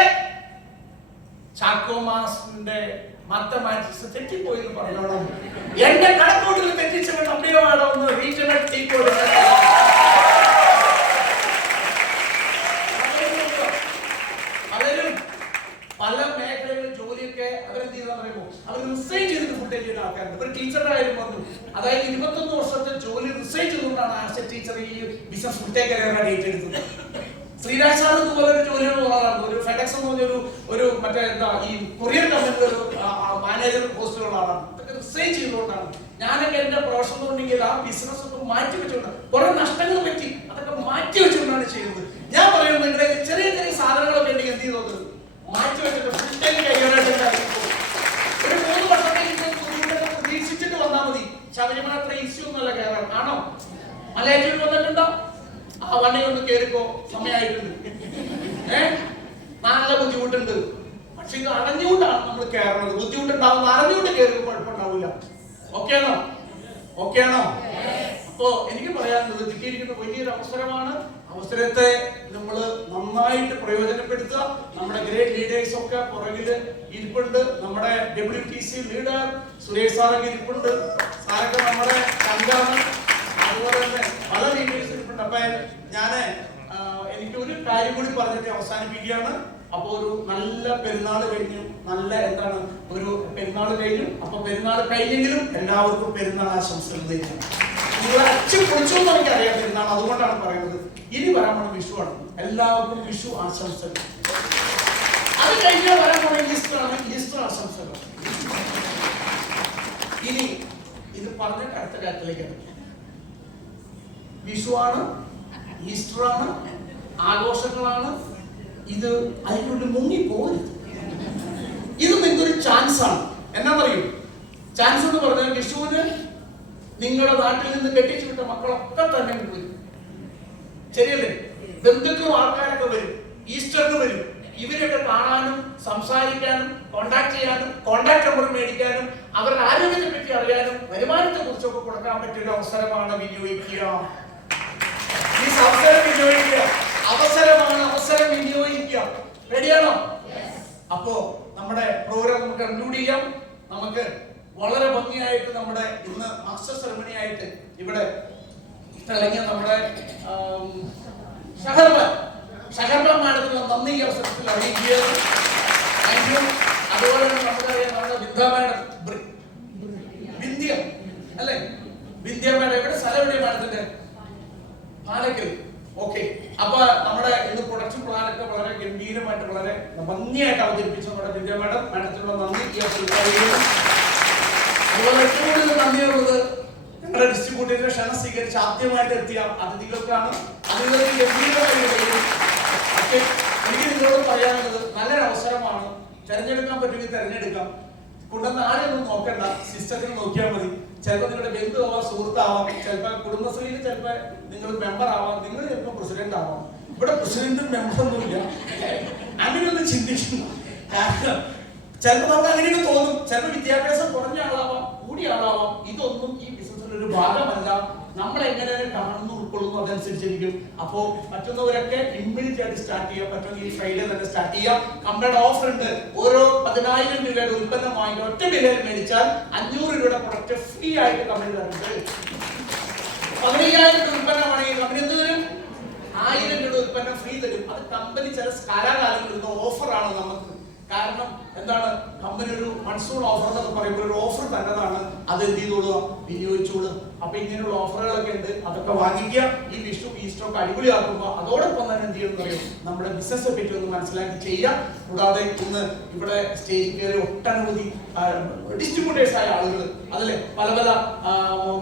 ചാക്കോ മാസ്റ്ററിന്റെ മാത്തമാറ്റിക്സ് തെറ്റിപ്പോയി എന്ന് പറഞ്ഞോളാം. എന്റെ കണക്കൂട്ടിൽ തെറ്റിച്ചവൻ അംബികമാടോ ഒന്ന് റീജിയണൽ ടീം പലരും പല മേഖലകളിൽ ജോലിയൊക്കെ അവരെന്ത് ചെയ്താൽ പറയുമ്പോൾ അവർ റിസൈൻ ചെയ്തിട്ട് ഫുഡ് ചെയ്യുന്ന ആൾക്കാരുണ്ട്. ഒരു ടീച്ചറുടെ കാര്യം പറഞ്ഞു. അതായത് 21 വർഷത്തെ ജോലി റിസൈൻ ചെയ്തുകൊണ്ടാണ് ആസ് എ ടീച്ചർ ഈ ബിസിനസ് ഫുഡ് കരിയറിനെ ഡേറ്റ് എടുത്തത്. ശ്രീരാജ് സാർ ഇതുപോലെ ഒരു ജോലിയാണ് ഉള്ളതാണ്. ഒരു ഫെഡെക്സ് എന്ന് പറഞ്ഞൊരു ഒരു മറ്റേ എന്താ ഈ കൊറിയർ കമ്പനിയുടെ ഒരു മാനേജർ പോസ്റ്റിലുള്ള ആളാണ്. ഇതൊക്കെ റിസൈൻ ചെയ്തുകൊണ്ടാണ്. ഞാനൊക്കെ എന്റെ പ്രൊഫഷൻ ഉണ്ടെങ്കിൽ ആ ബിസിനസ് ഒക്കെ മാറ്റി വെച്ചുകൊണ്ട് കുറെ നഷ്ടങ്ങൾ പറ്റി അതൊക്കെ മാറ്റി വെച്ചുകൊണ്ടാണ് ചെയ്യുന്നത്. ഞാൻ പറയുന്നത് നിങ്ങളുടെ ചെറിയ ചെറിയ സാധനങ്ങളൊക്കെ ഉണ്ടെങ്കിൽ എന്ത് ചെയ്തത് മാറ്റി വെച്ചിട്ട് ഫുൾ ടൈം കരിയറായിട്ട് ഒരു 3 വർഷത്തേക്ക് പ്രതീക്ഷിച്ചിട്ട് വന്നാൽ മതി. ശബരിമല അത്ര ഈസി ഒന്നുമല്ല കയറാൻ. ആണോ? മലയാറ്റൂർ വന്നിട്ടുണ്ടോ? ആ വണ്ടി ഒന്ന് കേറിപ്പോ, സമയമായിട്ടുണ്ട്. നല്ല ബുദ്ധിമുട്ടുണ്ട്. പക്ഷെ ഇത് അറിഞ്ഞുകൊണ്ടാണ് നമ്മൾ കയറുന്നത്. ബുദ്ധിമുട്ടുണ്ടാവുന്ന അറിഞ്ഞുകൊണ്ട് കയറുമ്പോൾ കുഴപ്പമുണ്ടാവില്ല. ഓക്കെയാണോ? ഓക്കെയാണോ? അപ്പോ എനിക്ക് പറയാനുള്ളത് കിട്ടിയിരിക്കുന്ന വലിയൊരു അവസരമാണ്. അവസരത്തെ നമ്മൾ നന്നായിട്ട് പ്രയോജനപ്പെടുത്തുക. നമ്മുടെ ഗ്രേറ്റ് ലീഡേഴ്സ് ഒക്കെ പുറകില് ഇരിപ്പുണ്ട്. നമ്മുടെ WTC ലീഡർ സുരേഷ് സാറൊക്കെ ഇരിപ്പുണ്ട്. സാറൊക്കെ നമ്മുടെ സംഘാണ്. അതുപോലെ തന്നെ പല ലീഡേഴ്സ് ഇരിപ്പുണ്ട്. അപ്പൊ ഞാന് എനിക്ക് ഒരു കാര്യം കൂടി പറഞ്ഞിട്ട് അവസാനിപ്പിക്കുകയാണ്. അപ്പൊ ഒരു നല്ല പെരുന്നാൾ കഴിഞ്ഞു. നല്ല എന്താണ് ഒരു പെരുന്നാൾ കഴിഞ്ഞു. അപ്പൊ പെരുന്നാൾ കഴിഞ്ഞെങ്കിലും എല്ലാവർക്കും പെരുന്നാൾ ആശംസകൾ നേരുന്നു. നിങ്ങൾ അച്ഛൻ പൊളിച്ചു എന്ന് എനിക്കറിയാം പെരുന്നാൾ, അതുകൊണ്ടാണ് പറയുന്നത്. ഇനി വരാൻ പോണ വിഷു ആണ്. എല്ലാവർക്കും വിഷു ആശംസകൾ. അത് കഴിഞ്ഞാൽ വരാൻ പോണ ഈസ്റ്ററാണ്. ഈസ്റ്റർ ആശംസകൾ. ഇനി ഇത് പറഞ്ഞിട്ട് അടുത്ത കാര്യത്തിലേക്കാണ്. വിഷുവാണ്, ഈസ്റ്ററാണ്, ആഘോഷങ്ങളാണ്. ഇത് അതിനുള്ളിൽ മുങ്ങിപ്പോകരുത്. ഇത് നിങ്ങൾക്കൊരു ചാൻസ് ആണ്. എന്നാ പറയൂ? ചാൻസ് എന്ന് പറഞ്ഞാൽ വിഷുവിന് നിങ്ങളുടെ നാട്ടിൽ നിന്ന് കെട്ടിച്ചു വിട്ട മക്കളൊക്കെ തന്നെ വരും. ശരിയല്ലേ? ബന്ധുക്കളും ആൾക്കാരൊക്കെ വരും. ഈസ്റ്ററിന് വരും. ഇവരൊക്കെ കാണാനും സംസാരിക്കാനും കോണ്ടാക്ട് ചെയ്യാനും കോണ്ടാക്ട് നമ്പർ മേടിക്കാനും അവരുടെ ആരോഗ്യത്തെ പറ്റി അറിയാനും വരുമാനത്തെ കുറിച്ചൊക്കെ കൊടുക്കാൻ പറ്റിയ ഒരു അവസരമാണ്. വിനിയോഗിക്കുക. ഈ അവസരം വിനിയോഗിക്കുക. അവസരമാണ്. അവസരം വിനിയോഗിക്കുക. റെഡിയാണോ? അപ്പോ നമ്മുടെ പ്രോഗ്രാം നമുക്ക് കൺക്ലൂഡ് ചെയ്യാം. നമുക്ക് വളരെ ഭംഗിയായിട്ട് നമ്മുടെ ഇന്ന് മാസ്റ്റർ സെറമണി ആയിട്ട് ഇവിടെ തിളങ്ങിയ നമ്മുടെ ഷഹർബ മാഡത്തിന് നന്ദി ഈ അവസരത്തിൽ അറിയിക്കുകയാണ്. Thank you. അതുപോലെ തന്നെ നമുക്കറിയാം നമ്മുടെ വിദ്യ മാഡം, വിന്ധ്യ അല്ലേ? വിന്ധ്യ മാഡം എവിടെ? സ്ഥലം എവിടെയാ മാഡത്തിന്റെ? പാലക്കൽ. ഓക്കെ. അപ്പൊ നമ്മുടെ ഇന്ന് പ്രൊഡക്ഷൻ പ്ലാനൊക്കെ വളരെ ഗംഭീരമായിട്ട് വളരെ ഭംഗിയായിട്ട് അവതരിപ്പിച്ചു നമ്മുടെ വിദ്യ മാഡം. മാഡത്തിനുള്ള നന്ദി ഈ അവസരത്തിൽ. അതുപോലെ ഏറ്റവും കൂടുതൽ നന്ദിയുള്ളത് ഞങ്ങളുടെ ഡിസ്ട്രിബ്യൂട്ടറിന്റെ ക്ഷണം സ്വീകരിച്ച് ആദ്യമായിട്ട് എത്തിയ അതിഥികൾക്കാണ്. അതിഥികൾക്ക് ഗംഭീരമായി. എനിക്ക് നിങ്ങളോട് പറയാനുള്ളത് നല്ലൊരു അവസരമാണ്. തെരഞ്ഞെടുക്കാൻ പറ്റുമെങ്കിൽ തെരഞ്ഞെടുക്കാം. കൊണ്ടുവന്ന ആരെയൊന്നും നോക്കണ്ട, സിസ്റ്റത്തിൽ നോക്കിയാൽ മതി. ചിലപ്പോൾ നിങ്ങളുടെ ബന്ധുവാവാം, സുഹൃത്താവാം, ചിലപ്പോൾ കുടുംബശ്രീയിൽ ചിലപ്പോൾ നിങ്ങൾ മെമ്പർ ആവാം, നിങ്ങൾ ചിലപ്പോൾ പ്രസിഡന്റ് ആവാം. ഇവിടെ പ്രസിഡന്റും മെമ്പറൊന്നുമില്ല. അങ്ങനെയൊന്നും ചിന്തിക്കുന്നു. കാരണം ചിലപ്പോൾ നമുക്ക് അങ്ങനെയൊക്കെ തോന്നും. ചിലപ്പോൾ വിദ്യാഭ്യാസം കുറഞ്ഞ ആളാവാം, കൂടിയാളാവാം. ഇതൊന്നും ഈ ബിസിനസ്സിന്റെ ഒരു ഭാഗമല്ല. നമ്മൾ എങ്ങനെ കാണുന്നു ഉൾക്കൊള്ളുന്നു അതനുസരിച്ചിരിക്കും. അപ്പോ പറ്റുന്നവരൊക്കെ ഇമ്മീഡിയറ്റ് ആയിട്ട് സ്റ്റാർട്ട് ചെയ്യാം. പറ്റുമെങ്കിൽ ഈ ഫ്രൈഡേ തന്നെ സ്റ്റാർട്ട് ചെയ്യാം. കമ്പനിയുടെ ഓഫർ ഉണ്ട്. ഓരോ 10,000 രൂപയുടെ ഉൽപ്പന്നം വാങ്ങി ഒറ്റ ബില്ലിൽ മേടിച്ചാൽ 500 രൂപയുടെ പ്രൊഡക്റ്റ് ഫ്രീ ആയിട്ട് കമ്പനി തരുന്നുണ്ട്. 15,000 രൂപ ഉൽപ്പന്നമാണെങ്കിൽ കമ്പനി എന്ത് തരും? 1000 രൂപ ഉൽപ്പന്നം ഫ്രീ തരും. അത് കമ്പനി ചില കാലാകാലങ്ങളിൽ ഓഫറാണ് നമുക്ക്. കാരണം എന്താണ്, കമ്പനി ഒരു മൺസൂൺ ഓഫർ എന്നൊക്കെ പറയുമ്പോൾ ഒരു ഓഫർ തന്നതാണ്. അത് എന്ത് ചെയ്തോളുക, വിനിയോഗിച്ചോളുക. അപ്പൊ ഇങ്ങനെയുള്ള ഓഫറുകളൊക്കെ ഉണ്ട്. അതൊക്കെ വാങ്ങിക്കുക. ഈ വിഷു ഈസ്റ്റൊക്കെ അടിപൊളിയാക്കുമ്പോൾ അതോടൊപ്പം തന്നെ എന്ത് ചെയ്യുമെന്ന് പറയും, നമ്മുടെ ബിസിനസ്സിനെ പറ്റി ഒന്ന് മനസ്സിലാക്കി ചെയ്യാം. കൂടാതെ ഇന്ന് ഇവിടെ സ്റ്റേജിൽ കയറി ഒട്ടനവധി ഡിസ്ട്രിബ്യൂട്ടേഴ്സ് ആയ ആളുകൾ, അതല്ലേ പല പല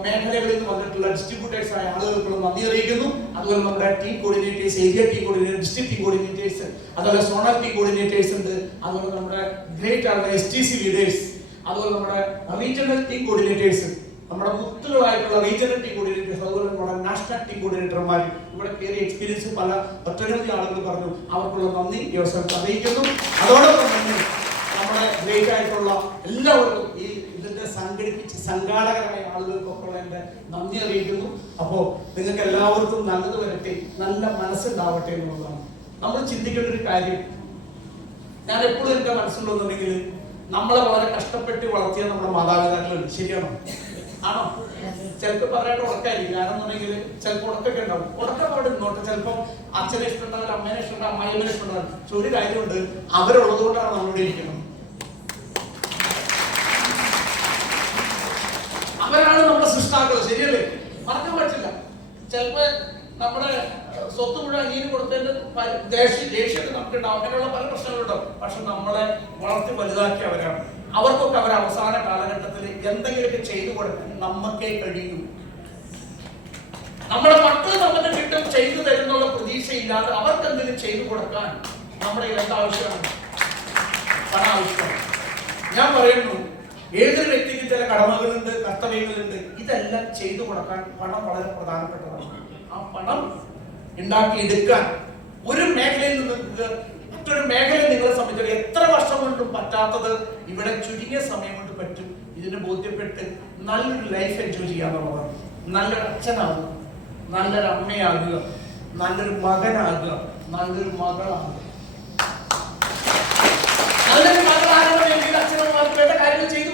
മേഖലകളിൽ നിന്ന് വന്നിട്ടുള്ള ഡിസ്ട്രിബ്യൂട്ടേഴ്സ് ആയ ആളുകൾക്കുള്ള നന്ദി അറിയിക്കുന്നു. അതുപോലെ നമ്മുടെ team coordinators, area team coordinator, district team coordinators, അതുപോലെ സോണൽ ടീം കോർഡിനേറ്റേഴ്സ് ഉണ്ട്. അതുപോലെ നമ്മുടെ ഗ്രേറ്റ് ആയിട്ടുള്ള STC ലീഡേഴ്സ്, അതുപോലെ നമ്മുടെ റീജിയണൽ ടീം കോർഡിനേറ്റേഴ്സ്, നമ്മുടെ മുത്തുകളായിട്ടുള്ള റീജിയണൽ ടീം കോർഡിനേറ്റേഴ്സ്, അതുപോലെ നമ്മുടെ നാഷണൽ ടീം കോർഡിനേറ്റർമാർ ഇവിടെ കയറി എക്സ്പീരിയൻസ് പല ഒട്ടനവധി ആളുകൾ പറഞ്ഞു. അവർക്കുള്ള നന്ദി ഈ അവസരത്തിൽ അറിയിക്കുന്നു. അതോടൊപ്പം തന്നെ നമ്മുടെ ഗ്രേറ്റ് ആയിട്ടുള്ള എല്ലാവർക്കും ഈ ഇതിന്റെ സംഘടിപ്പിച്ച് സംഘാടകരായ ആളുകൾക്കൊക്കെ എന്റെ നന്ദി അറിയിക്കുന്നു. അപ്പോ നിങ്ങൾക്ക് എല്ലാവർക്കും നല്ലത് വരട്ടെ, നല്ല മനസ്സുണ്ടാവട്ടെ എന്നുള്ളതാണ് നമ്മൾ ചിന്തിക്കേണ്ട ഒരു കാര്യം. ഞാൻ എപ്പോഴും എന്റെ മനസ്സിലുണ്ടെന്നുണ്ടെങ്കിൽ നമ്മളെ വളരെ കഷ്ടപ്പെട്ട് വളർത്തിയ നമ്മുടെ മാതാപിതാക്കളുണ്ട്. ശരിയാണോ? ആണോ? ചിലപ്പോൾ പറയാണ്ട് ഉറക്കായിരിക്കും. കാരണം എന്നുണ്ടെങ്കിൽ ചിലപ്പോൾ ഉറക്കൊക്കെ ഉണ്ടാവും. ഉറക്കപ്പാട് ഇങ്ങോട്ട് ചിലപ്പോൾ അച്ഛനെ ഇഷ്ടമുണ്ടാവില്ല, അമ്മേനെ ഇഷ്ടമുണ്ടാവും, അമ്മയമ്മനെ ഇഷ്ടമുണ്ടാവും. പക്ഷെ ഒരു കാര്യമുണ്ട്, അവരുള്ളത് കൊണ്ടാണ് നമ്മളിവിടെ ഇരിക്കുന്നത്. അവരാണ് നമ്മുടെ സൃഷ്ടാക്കൾ. ശരിയല്ലേ? മറക്കാൻ പറ്റില്ല. ചിലപ്പോ നമ്മുടെ സ്വത്ത് മുഴുവൻ അനിയന് കൊടുത്തതിന്റെ ദേഷ്യം നമുക്കുണ്ടാവും. അങ്ങനെയുള്ള പല പ്രശ്നങ്ങളുണ്ടാവും. പക്ഷെ നമ്മളെ വളർത്തി വലുതാക്കി അവരാണ്. അവർക്കൊക്കെ അവർ അവസാന കാലഘട്ടത്തിൽ എന്തെങ്കിലുമൊക്കെ ചെയ്തു കൊടുക്കാൻ നമുക്കേ കഴിയൂ. നമ്മുടെ മക്കൾ നമുക്ക് കിട്ടും ചെയ്തു തരുന്നുള്ള പ്രതീക്ഷയില്ലാതെ അവർക്ക് എന്തെങ്കിലും ചെയ്തു കൊടുക്കാൻ നമ്മുടെ എന്താവശ്യമാണ്? പണം ആവശ്യമാണ്. ഞാൻ പറയുന്നു, ഏതൊരു വ്യക്തിക്ക് ചില കടമകളുണ്ട്, കർത്തവ്യങ്ങളുണ്ട്. ഇതെല്ലാം ചെയ്തു കൊടുക്കാൻ പണം വളരെ പ്രധാനപ്പെട്ടതാണ്. ആ പണം ഉണ്ടാക്കിയെടുക്കാൻ ഒരു മേഖലയിൽ നിന്ന് മറ്റൊരു മേഖലയിൽ നിങ്ങളെ സംബന്ധിച്ച് എത്ര വർഷം കൊണ്ടും പറ്റാത്തത് ഇവിടെ ചുരുങ്ങിയ സമയം കൊണ്ട് പറ്റും. ഇതിന് ബോധ്യപ്പെട്ട് നല്ലൊരു ലൈഫ് എൻജോയ് ചെയ്യാന്നുള്ളതാണ്. നല്ലൊരു അച്ഛനാകുക, നല്ലൊരു അമ്മയാകുക, നല്ലൊരു മകനാകുക, നല്ലൊരു മകളാകുക. നല്ലൊരു മകളാകണമെങ്കിൽ അച്ഛനമ്മമാർക്ക് വേണ്ട കാര്യങ്ങൾ ചെയ്തു